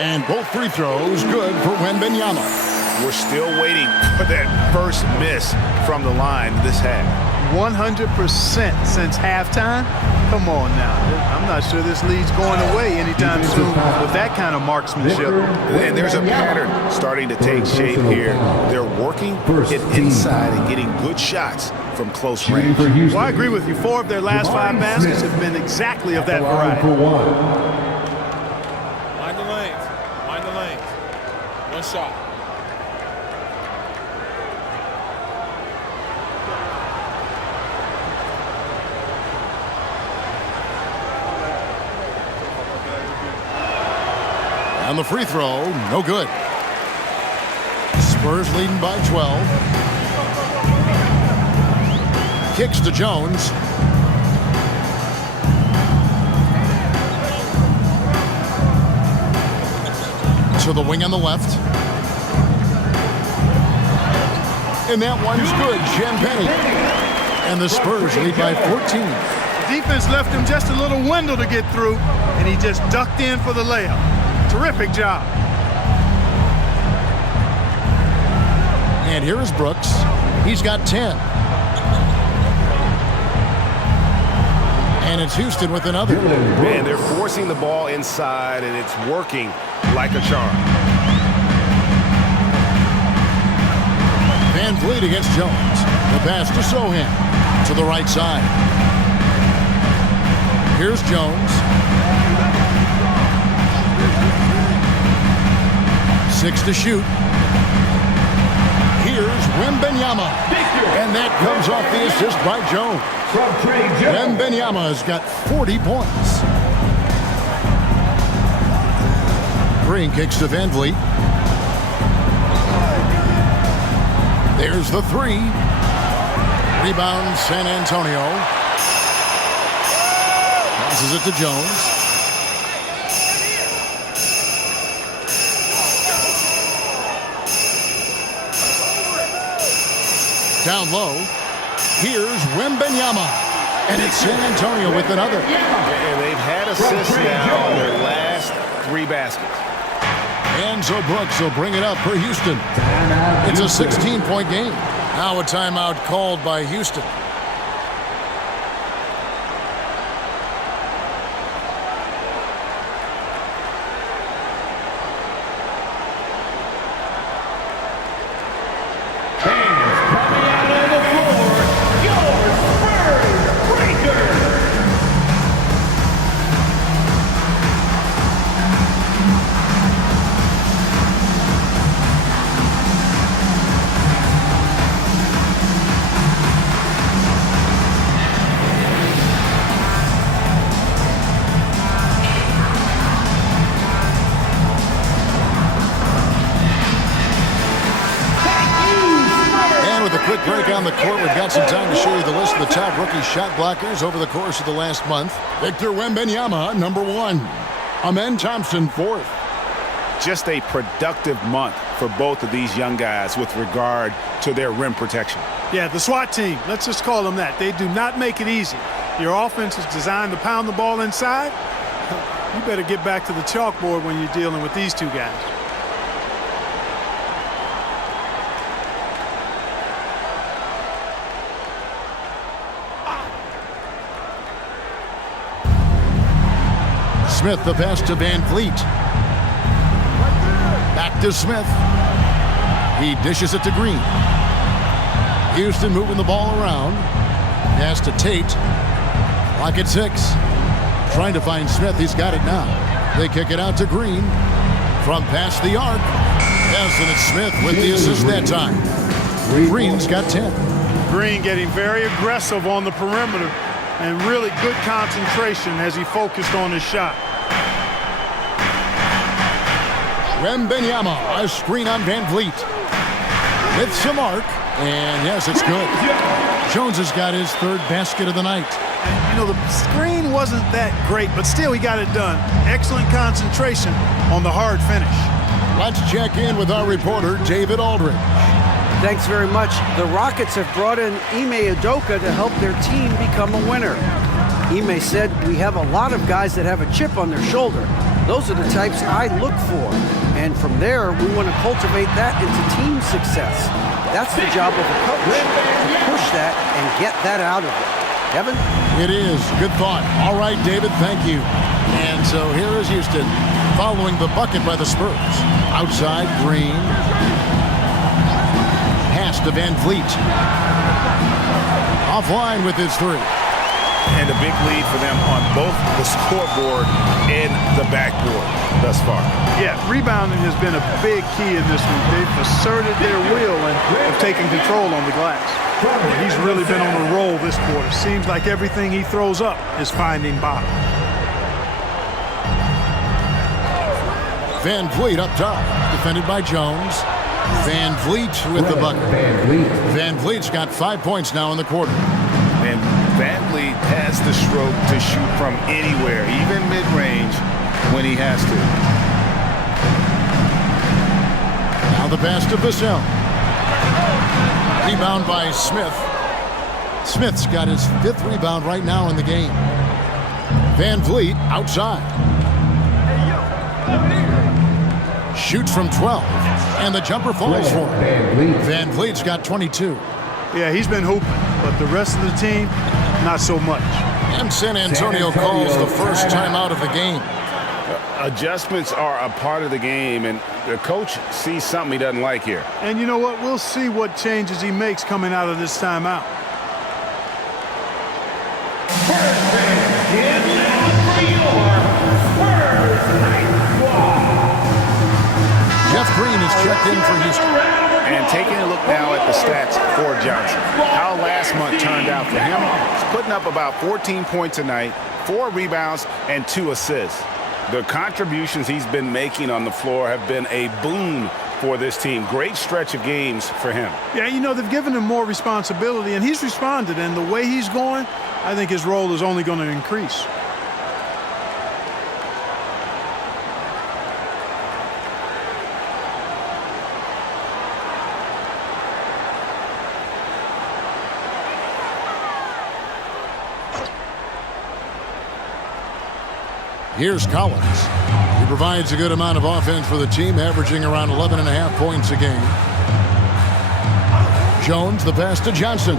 And both free throws good for Wembanyama. We're still waiting for that first miss from the line this half. 100% since halftime? Come on now. I'm not sure this lead's going away anytime soon with that kind of marksmanship. And there's a pattern starting to take shape here. They're working it inside and getting good shots from close range. Well, I agree with you. 4 of their last 5 baskets have been exactly of that variety. Mind the lanes. Mind the lanes. One shot. And the free throw, no good. Spurs leading by 12. Kicks to Jones. To the wing on the left. And that one's good. Champagny. And the Spurs lead by 14. Defense left him just a little window to get through, and he just ducked in for the layup. Terrific job. And here is Brooks. He's got 10. And it's Houston with another. And they're forcing the ball inside, and it's working like a charm. Van Vliet against Jones. The pass to Sohan to the right side. Here's Jones. 6 to shoot. Here's Wembanyama. And that comes off the assist by Jones. Wembanyama has got 40 points. Green kicks to Van Vliet. There's the 3. Rebound San Antonio. Passes it to Jones. Down low. Here's Wembanyama. And it's San Antonio with another. And they've had assists now on their last 3 baskets. And so Brooks will bring it up for Houston. It's a 16-point game. Now a timeout called by Houston. On the court, we've got some time to show you the list of the top rookie shot blockers over the course of the last month. Victor Wembanyama, number 1. Amen Thompson, 4th. Just a productive month for both of these young guys with regard to their rim protection. Yeah, the SWAT team, let's just call them that. They do not make it easy. Your offense is designed to pound the ball inside. You better get back to the chalkboard when you're dealing with these two guys. Smith, the pass to Van Vliet. Back to Smith. He dishes it to Green. Houston moving the ball around. Pass to Tate. Clock at 6. Trying to find Smith. He's got it now. They kick it out to Green. From past the arc. Yes, and it's Smith with the assist that time. Green's got 10. Green getting very aggressive on the perimeter and really good concentration as he focused on his shot. Wembanyama, a screen on Van Vliet. With some arc, and yes, it's good. Jones has got his 3rd basket of the night. And, you know, the screen wasn't that great, but still he got it done. Excellent concentration on the hard finish. Let's check in with our reporter, David Aldridge. Thanks very much. The Rockets have brought in Ime Udoka to help their team become a winner. Ime said, "We have a lot of guys that have a chip on their shoulder. Those are the types I look for. And from there, we want to cultivate that into team success. That's the job of a coach, to push that and get that out of it." Kevin? It is. Good thought. All right, David, thank you. And so here is Houston following the bucket by the Spurs. Outside, Green. Pass to Van Vliet. Offline with his 3. And a big lead for them on both the scoreboard and the backboard thus far. Yeah, rebounding has been a big key in this one. They've asserted their will and have taken control on the glass. He's really been on a roll this quarter. Seems like everything he throws up is finding bottom. Van Vliet up top, defended by Jones. Van Vliet with the bucket. Van Vliet's got 5 points now in the quarter. And Van Vliet has the stroke to shoot from anywhere, even mid-range, when he has to. Now the pass to Vassell. Rebound by Smith. Smith's got his 5th rebound right now in the game. Van Vliet outside. Shoots from 12, and the jumper falls for him. Van Vliet's got 22. Yeah, he's been hooping, but the rest of the team, not so much. And San Antonio calls the first time out of the game. Adjustments are a part of the game, and the coach sees something he doesn't like here. And you know what? We'll see what changes he makes coming out of this timeout. Jeff Green is checked in for Houston. And taking a look now at the stats for Johnson. How last month turned out for him. He's putting up about 14 points a night, 4 rebounds, and 2 assists. The contributions he's been making on the floor have been a boon for this team. Great stretch of games for him. Yeah, you know, they've given him more responsibility, and he's responded. And the way he's going, I think his role is only going to increase. Here's Collins. He provides a good amount of offense for the team, averaging around 11.5 points a game. Jones, the pass to Johnson.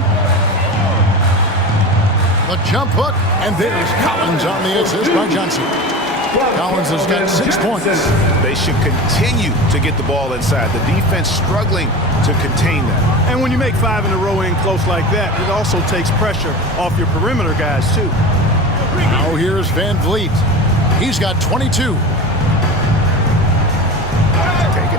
The jump hook, and there's Collins on the assist by Johnson. Collins has got 6 points. They should continue to get the ball inside. The defense struggling to contain that. And when you make 5 in a row in close like that, it also takes pressure off your perimeter guys, too. Now here's Van Vliet. He's got 22. Taking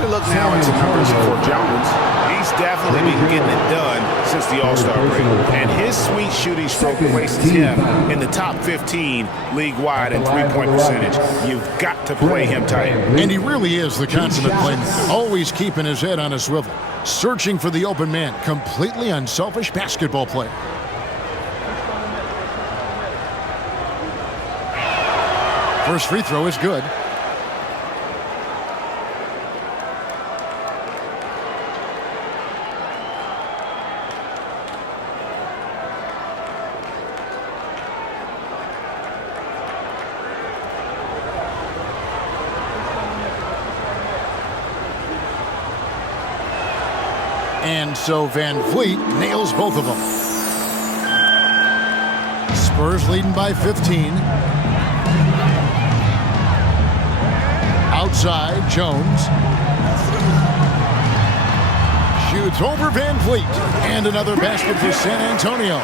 a look now at some numbers for Jones. He's definitely been getting it done since the All-Star break. And his sweet shooting stroke places him in the top 15 league-wide in three-point percentage. You've got to play him tight. And he really is the consummate playmaker. Always keeping his head on a swivel. Searching for the open man. Completely unselfish basketball player. First free throw is good. And so Van Vliet nails both of them. Spurs leading by 15. Outside, Jones. Shoots over Van Vliet. And another basket for San Antonio.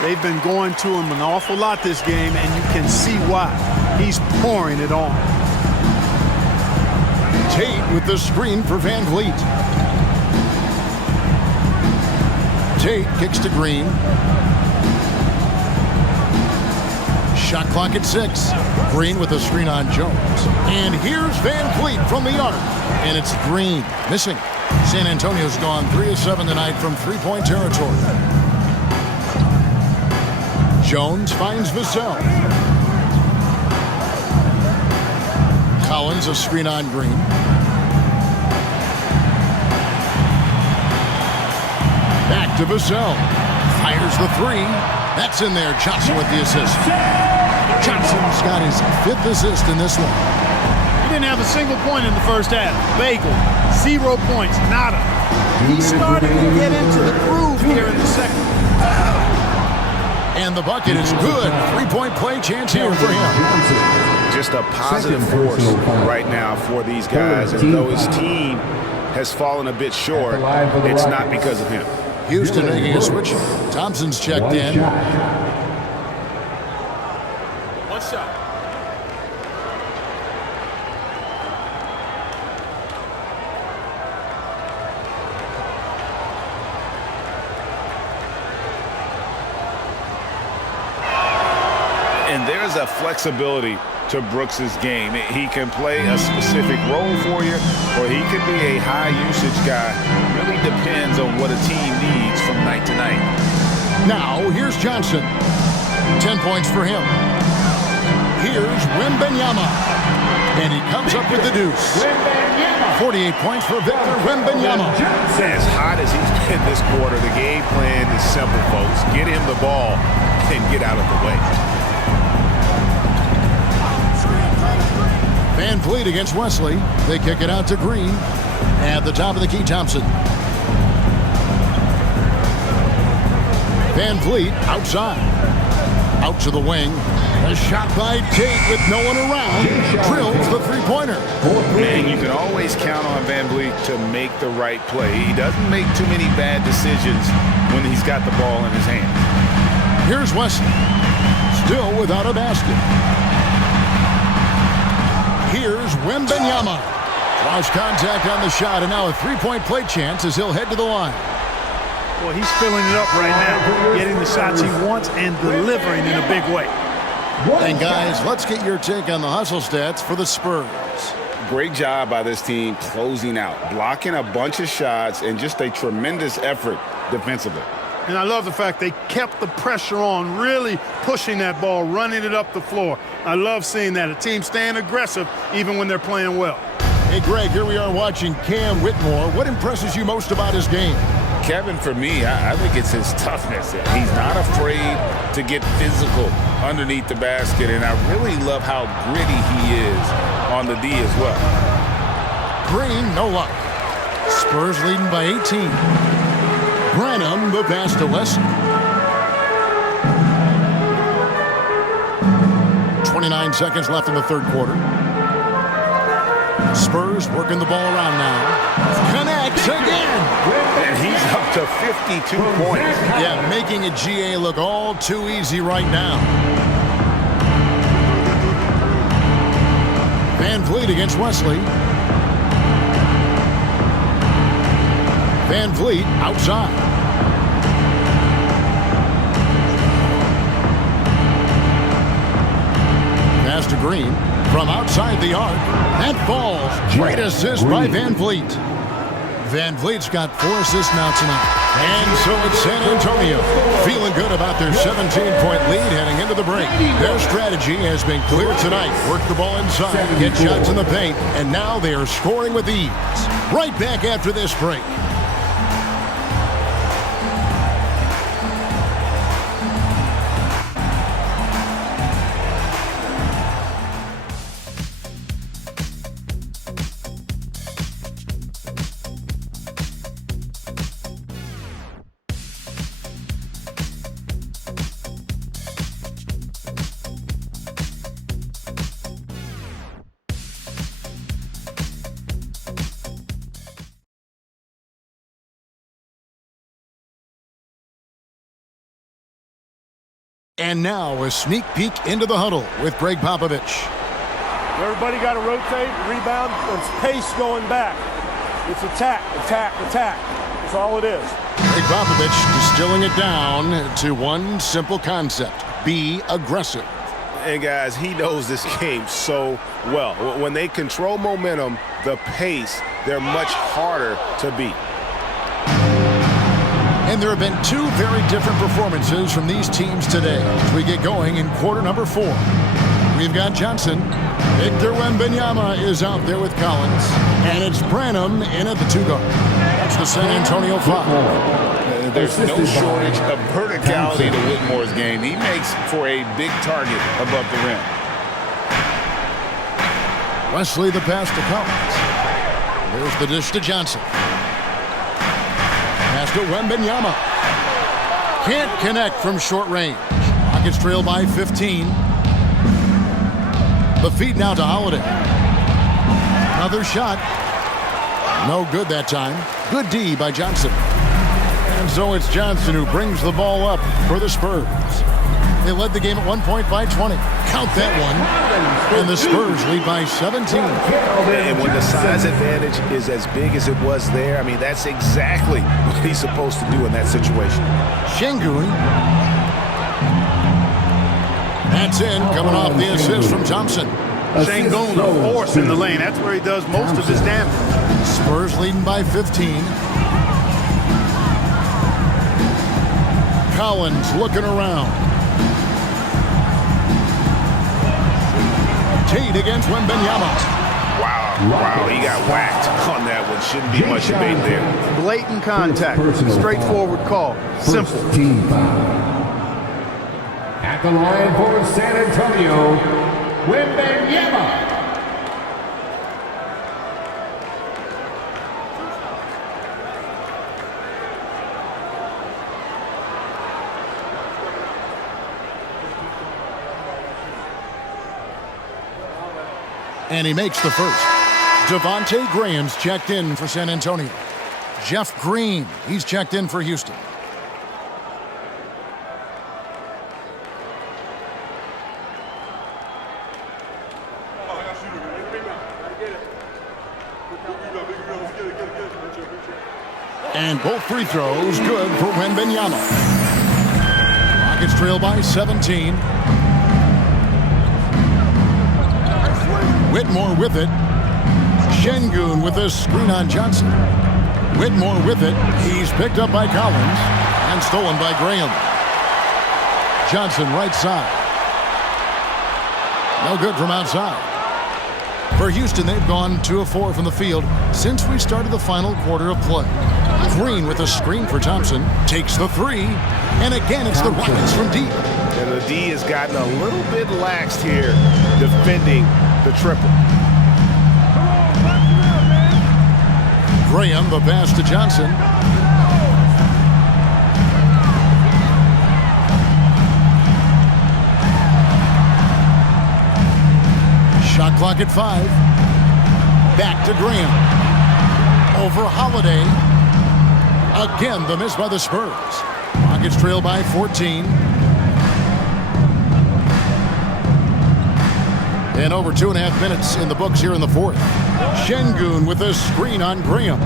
They've been going to him an awful lot this game, and you can see why. He's pouring it on. Tate with the screen for Van Vliet. Tate kicks to Green. Shot clock at 6. Green with a screen on Jones. And here's Van Vliet from the arc. And it's Green missing. San Antonio's gone 3 of 7 tonight from three-point territory. Jones finds Vassell. Collins a screen on Green. Back to Vassell. Fires the 3. That's in there. Johnson with the assist. Johnson's got his 5th assist in this one. He didn't have a single point in the first half. Bagel, 0 points, nada. He's starting to get into the groove here in the second. And the bucket is good. 3-point play chance here for him. Just a positive force right now for these guys. And though his team has fallen a bit short, it's not because of him. Houston making a switch. Thompson's checked in. One shot. And there's a flexibility to Brooks's game. He can play a specific role for you, or he could be a high-usage guy. Really depends on what a team needs from night to night. Now, here's Johnson. 10 points for him. Here's Wembanyama. And he comes up with the deuce. 48 points for Victor Wembanyama. As hot as he's been this quarter, the game plan is simple, folks. Get him the ball and get out of the way. Van Vliet against Wesley. They kick it out to Green. At the top of the key, Thompson. Van Vliet outside. Out to the wing. A shot by Tate with no one around. Drills the three-pointer. And you can always count on Van Vliet to make the right play. He doesn't make too many bad decisions when he's got the ball in his hand. Here's Wesley. Still without a basket. Here's Wembanyama. Lost contact on the shot, and now a three-point play chance as he'll head to the line. Well, he's filling it up right now, getting the shots he wants and delivering in a big way. And guys, let's get your take on the hustle stats for the Spurs. Great job by this team closing out, blocking a bunch of shots, and just a tremendous effort defensively. And I love the fact they kept the pressure on, really pushing that ball, running it up the floor. I love seeing that, a team staying aggressive even when they're playing well. Hey, Greg, here we are watching Cam Whitmore. What impresses you most about his game? Kevin, for me, I think it's his toughness. He's not afraid to get physical underneath the basket, and I really love how gritty he is on the D as well. Green, no luck. Spurs leading by 18. Branham, the pass to Wesley. 29 seconds left in the third quarter. Spurs working the ball around now. Connects again. And he's up to 52 points. Yeah, making a GA look all too easy right now. Van Vliet against Wesley. Van Vliet outside. Pass to Green from outside the arc. That falls. Great assist by Van Vliet. Van Vliet's got 4 assists now tonight. And so it's San Antonio feeling good about their 17-point lead heading into the break. Their strategy has been clear tonight. Work the ball inside, get shots in the paint, and now they are scoring with ease. Right back after this break. And now a sneak peek into the huddle with Greg Popovich. Everybody got to rotate, rebound, it's pace going back. It's attack, attack, attack. That's all it is. Greg Popovich distilling it down to one simple concept. Be aggressive. And guys, he knows this game so well. When they control momentum, the pace, they're much harder to beat. And there have been 2 very different performances from these teams today as we get going in quarter number 4. We've got Johnson. Victor Wembanyama is out there with Collins. And it's Branham in at the 2-guard. That's the San Antonio 5. There's no shortage of verticality to Whitmore's game. He makes for a big target above the rim. Wesley the pass to Collins. There's the dish to Johnson. Pass to Wembanyama. Can't connect from short range. Rockets trail by 15. The feed now to Holiday. Another shot. No good that time. Good D by Johnson. And so it's Johnson who brings the ball up for the Spurs. They led the game at one point by 20. Count that one. And the Spurs lead by 17. And when the size advantage is as big as it was there, I mean, that's exactly what he's supposed to do in that situation. Şengün. That's in, coming off the assist from Thompson. Şengün, the force in the lane. That's where he does most of his damage. Spurs leading by 15. Collins looking around. Tate against Wembanyama. Wow, Wow, he got whacked on that one. Shouldn't be much debate there. Blatant contact. Straightforward call. Simple. Team foul. At the line for San Antonio, Wembanyama. And he makes the first. Devontae Graham's checked in for San Antonio. Jeff Green, he's checked in for Houston. And both free throws good for Wembanyama. Rockets trail by 17. Whitmore with it. Şengün with a screen on Johnson. Whitmore with it. He's picked up by Collins and stolen by Graham. Johnson right side. No good from outside. For Houston, they've gone 2 of 4 from the field since we started the final quarter of play. Green with a screen for Thompson. Takes the 3. And again, it's the Rockets from deep. And the D has gotten a little bit laxed here defending the triple. Graham, the pass to Johnson. Shot clock at 5. Back to Graham. Over Holiday. Again, the miss by the Spurs. Rockets trail by 14. And over 2.5 minutes in the books here in the fourth. Şengün with a screen on Graham.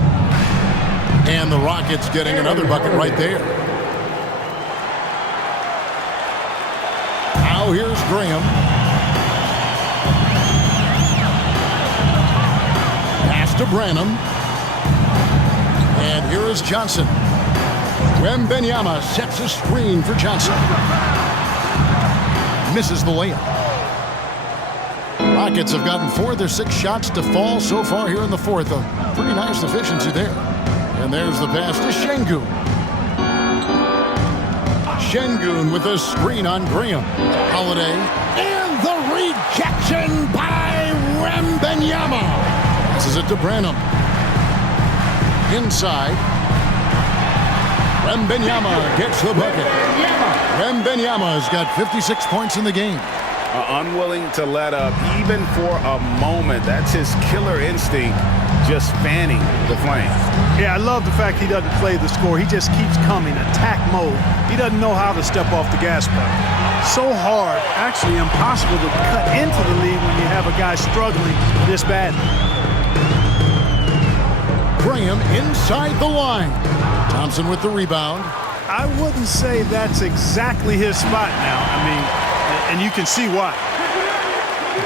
And the Rockets getting another bucket right there. Now here's Graham. Pass to Branham. And here is Johnson. Wembanyama sets a screen for Johnson. Misses the layup. Rockets have gotten 4 of their 6 shots to fall so far here in the fourth. A pretty nice efficiency there. And there's the pass to Şengün. Şengün with a screen on Graham. Holiday. And the rejection by Wembanyama. Passes it to Branham. Inside. Wembanyama gets the bucket. Wembanyama's got 56 points in the game. Unwilling to let up even for a moment. That's his killer instinct, just fanning the flame. Yeah, I love the fact he doesn't play the score. He just keeps coming, attack mode. He doesn't know how to step off the gas pedal. So hard, actually impossible to cut into the lead when you have a guy struggling this badly. Graham inside the line. Thompson with the rebound. I wouldn't say that's exactly his spot now. I mean, and you can see why.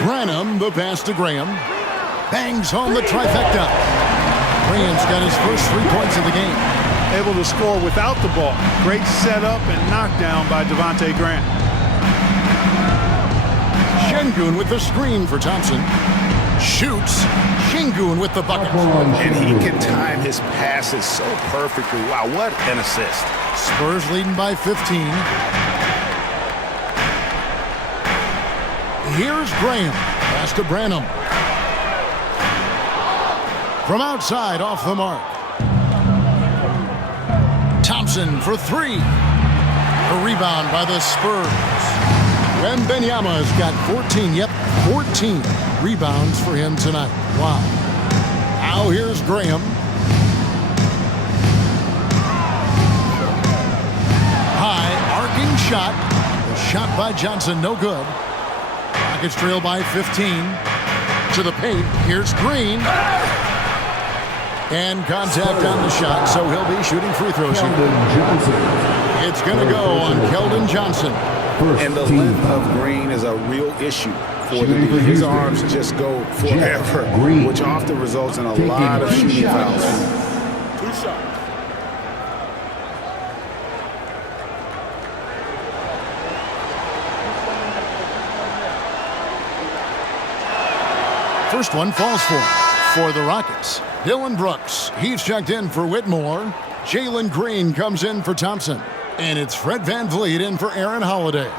Branham, the pass to Graham. Bangs home the trifecta. Graham's got his first 3 points of the game. Able to score without the ball. Great setup and knockdown by Devontae Graham. Şengün with the screen for Thompson. Shoots. Şengün with the bucket. And he can time his passes so perfectly. Wow, what an assist. Spurs leading by 15. Here's Graham. Pass to Branham. From outside, off the mark. Thompson for 3. A rebound by the Spurs. Wembanyama's got 14. Yep, 14 rebounds for him tonight. Wow. Now here's Graham. High arcing shot. The shot by Johnson, no good. Rockets trail by 15. To the paint. Here's Green. And contact on the shot, so he'll be shooting free throws here. It's going to go on Keldon Johnson. And the length of Green is a real issue for the D. His arms just go forever, which often results in a lot of shooting fouls. 2 shots. First one falls for him. For the Rockets, Dylan Brooks, he's checked in for Whitmore. Jalen Green comes in for Thompson. And it's Fred VanVleet in for Aaron Holiday.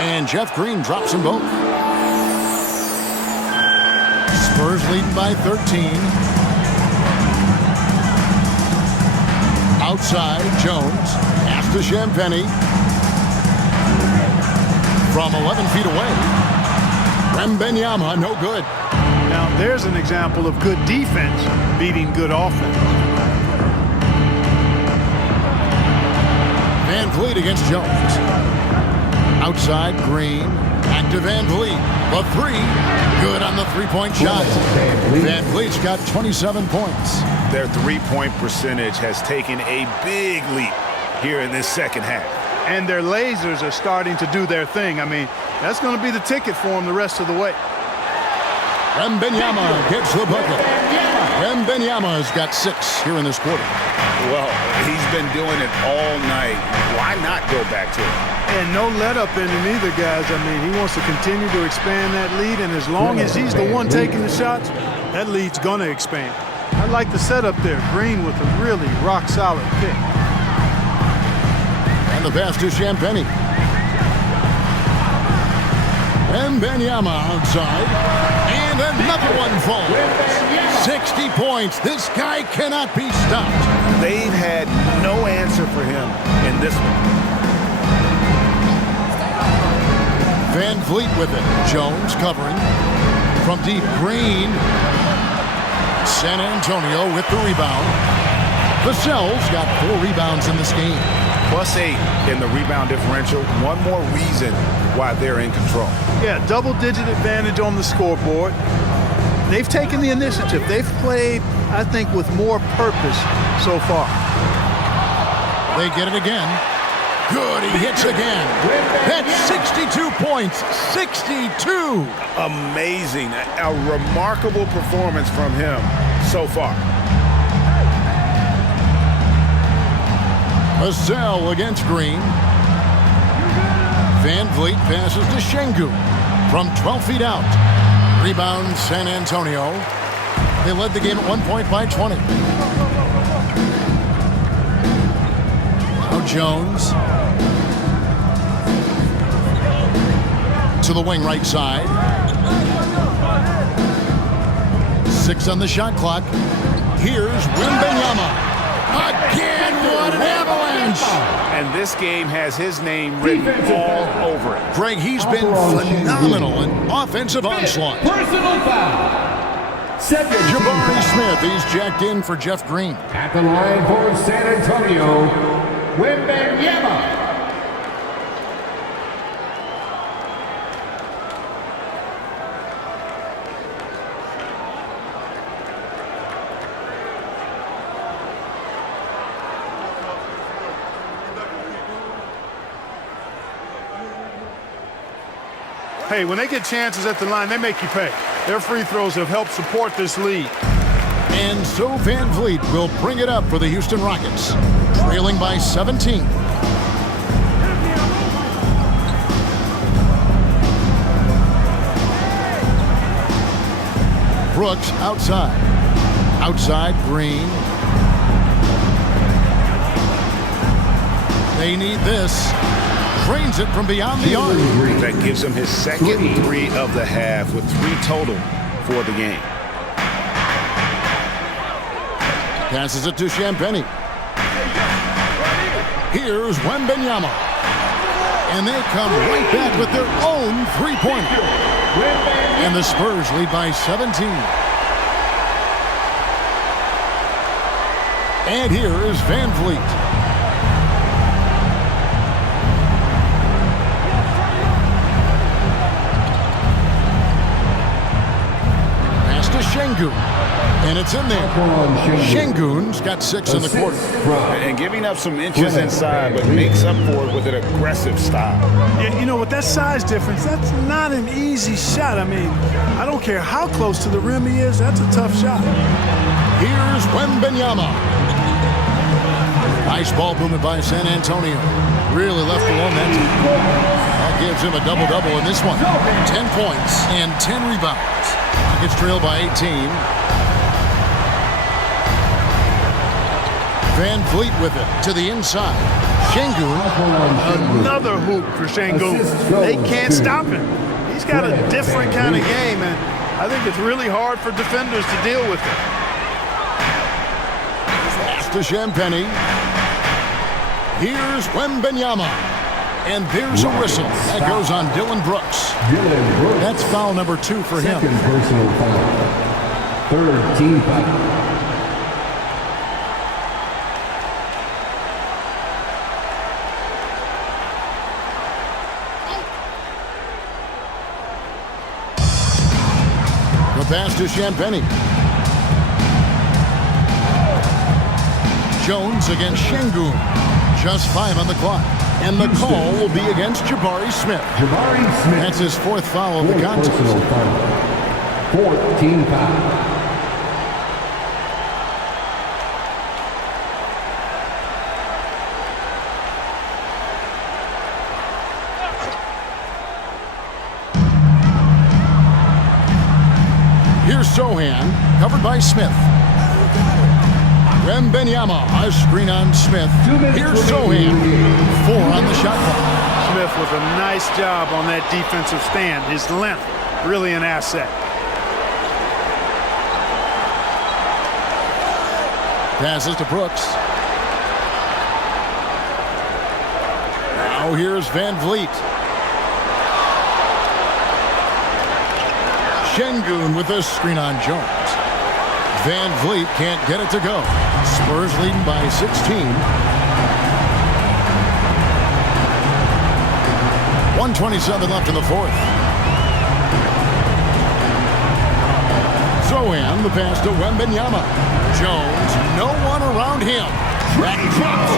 And Jeff Green drops them both. Spurs leading by 13. Outside, Jones. Pass to Champagnie. From 11 feet away. Wembanyama, no good. Now, there's an example of good defense beating good offense. VanVleet against Jones. Outside, Green. Back to VanVleet. The three. Good on the three-point shot. VanVleet's got 27 points. Their three-point percentage has taken a big leap here in this second half. And their lasers are starting to do their thing. I mean, that's going to be the ticket for them the rest of the way. Wembanyama gets the bucket. Wembanyama's got 6 here in this quarter. Well, he's been doing it all night. Why not go back to it? And no let up in him either, guys. I mean, he wants to continue to expand that lead, and as long as he's the one taking the shots, that lead's going to expand. I like the setup there. Green with a really rock-solid pick. And the pass to Champagnie. Wembanyama outside. And another one falls. 60 points. This guy cannot be stopped. They've had no answer for him in this one. VanVleet with it. Jones covering. From deep, Green. San Antonio with the rebound. Vassell's got 4 rebounds in this game. +8 in the rebound differential. One more reason why they're in control. Yeah, double-digit advantage on the scoreboard. They've taken the initiative. They've played, I think, with more purpose so far. They get it again. Good, he hits again. That's 62 points. 62. Amazing. A remarkable performance from him so far. Vassell against Green. VanVleet passes to Şengün from 12 feet out. Rebound San Antonio. They led the game at 1 point by 20. Now Jones. To the wing right side. 6 on the shot clock. Here's Wembanyama. Again, what an avalanche! And this game has his name written all over it. Greg, he's been phenomenal in offensive onslaught. Personal foul. Jabari Smith, he's jacked in for Jeff Green. At the line for San Antonio, Wembanyama. Hey, when they get chances at the line, they make you pay. Their free throws have helped support this lead. And so VanVleet will bring it up for the Houston Rockets, trailing by 17. Brooks outside. Outside, Green. They need this. Drains it from beyond the arc. That gives him his second 3 of the half with 3 total for the game. Passes it to Champagnie. Here's Wembanyama. And they come right back with their own three-pointer. And the Spurs lead by 17. And here is VanVleet. Şengün, and it's in there. Şengün's got 6 in the quarter. And giving up some inches inside, but makes up for it with an aggressive style. Yeah, you know, with that size difference, that's not an easy shot. I mean, I don't care how close to the rim he is, that's a tough shot. Here's Wembanyama. Nice ball movement by San Antonio. Really left the momentum. That gives him a double-double in this one. 10 points and 10 rebounds. Rockets trail by 18. Van Vliet with it to the inside. Şengün. Another hoop for Şengün. They can't stop him. He's got a different kind of game, and I think it's really hard for defenders to deal with it. Pass to Champagny. Here's Wembanyama. And there's a whistle. That goes on Dylan Brooks. That's foul number 2 for him. Second personal foul. Third team foul. Pass to Champagny. Jones against Şengün. Just 5 on the clock. And the call will be against Jabari Smith. That's his 4th foul of the contest. Fourth team foul. Here's Sohan, covered by Smith. Wembanyama, a screen on Smith. Here's Sohan, 4 on the shot clock. Smith with a nice job on that defensive stand. His length, really an asset. Passes to Brooks. Now here's Van Vliet. Şengün with a screen on Jones. Van Vliet can't get it to go. Spurs leading by 16. 1:27 left in the 4th. Sohan, the pass to Wembanyama. Jones, no one around him.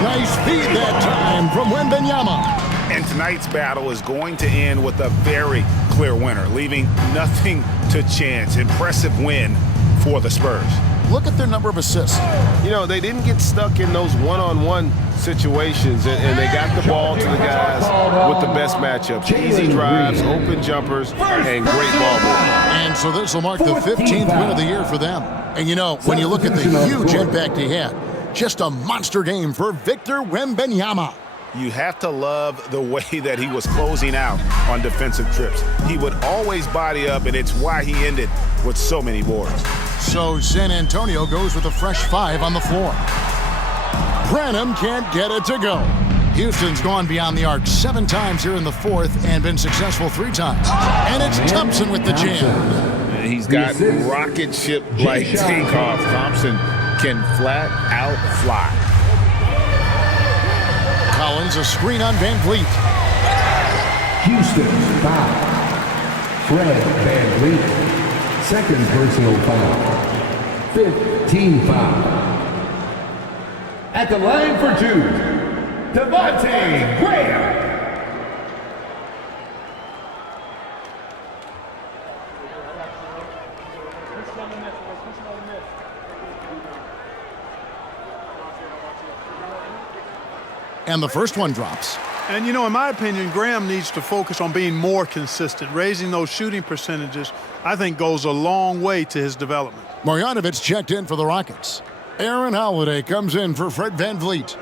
Nice feed that time from Wembanyama. And tonight's battle is going to end with a very clear winner, leaving nothing to chance. Impressive win for the Spurs. Look at their number of assists. You know, they didn't get stuck in those one-on-one situations, and they got the ball to the guys with the best matchups. Easy drives, open jumpers, and great ball movement. And so this will mark the 15th win of the year for them. And you know, when you look at the huge impact he had, just a monster game for Victor Wembanyama. You have to love the way that he was closing out on defensive trips. He would always body up, and it's why he ended with so many boards. So San Antonio goes with a fresh 5 on the floor. Branham can't get it to go. Houston's gone beyond the arc 7 times here in the 4th and been successful 3 times. And it's Thompson with the jam. He's got rocket ship-like takeoff. Thompson can flat out fly. Collins, a screen on Van Vliet. Houston foul. Fred Van Vliet. Second personal foul. 5th team foul. At the line for 2, Devontae Graham. And the first one drops. And, you know, in my opinion, Graham needs to focus on being more consistent. Raising those shooting percentages, I think, goes a long way to his development. Marjanovic checked in for the Rockets. Aaron Holiday comes in for Fred Van Vliet.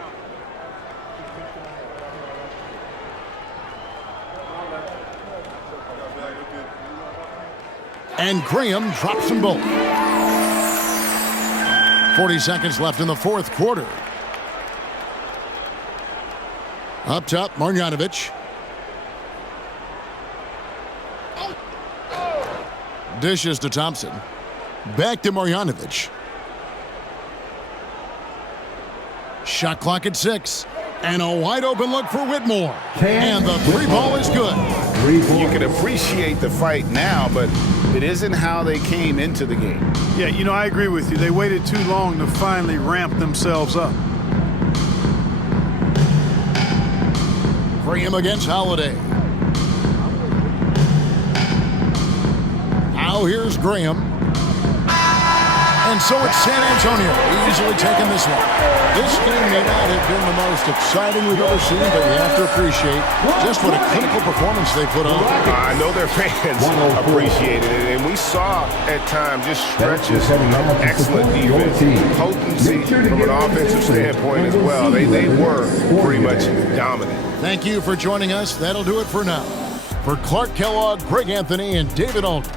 And Graham drops them both. 40 seconds left in the 4th quarter. Up top, Marjanovic. Dishes to Thompson. Back to Marjanovic. Shot clock at 6. And a wide open look for Whitmore. And the 3-ball is good. You can appreciate the fight now, but it isn't how they came into the game. Yeah, you know, I agree with you. They waited too long to finally ramp themselves up. Graham against Holiday. Now here's Graham. And so it's San Antonio easily taking this one. This game may not have been the most exciting we've ever seen, but you have to appreciate just what a clinical performance they put on. I know their fans appreciated it, and we saw at times just stretches of excellent defense, potency from an offensive standpoint as well. They were pretty much dominant. Thank you for joining us. That'll do it for now. For Clark Kellogg, Greg Anthony, and David Aldridge,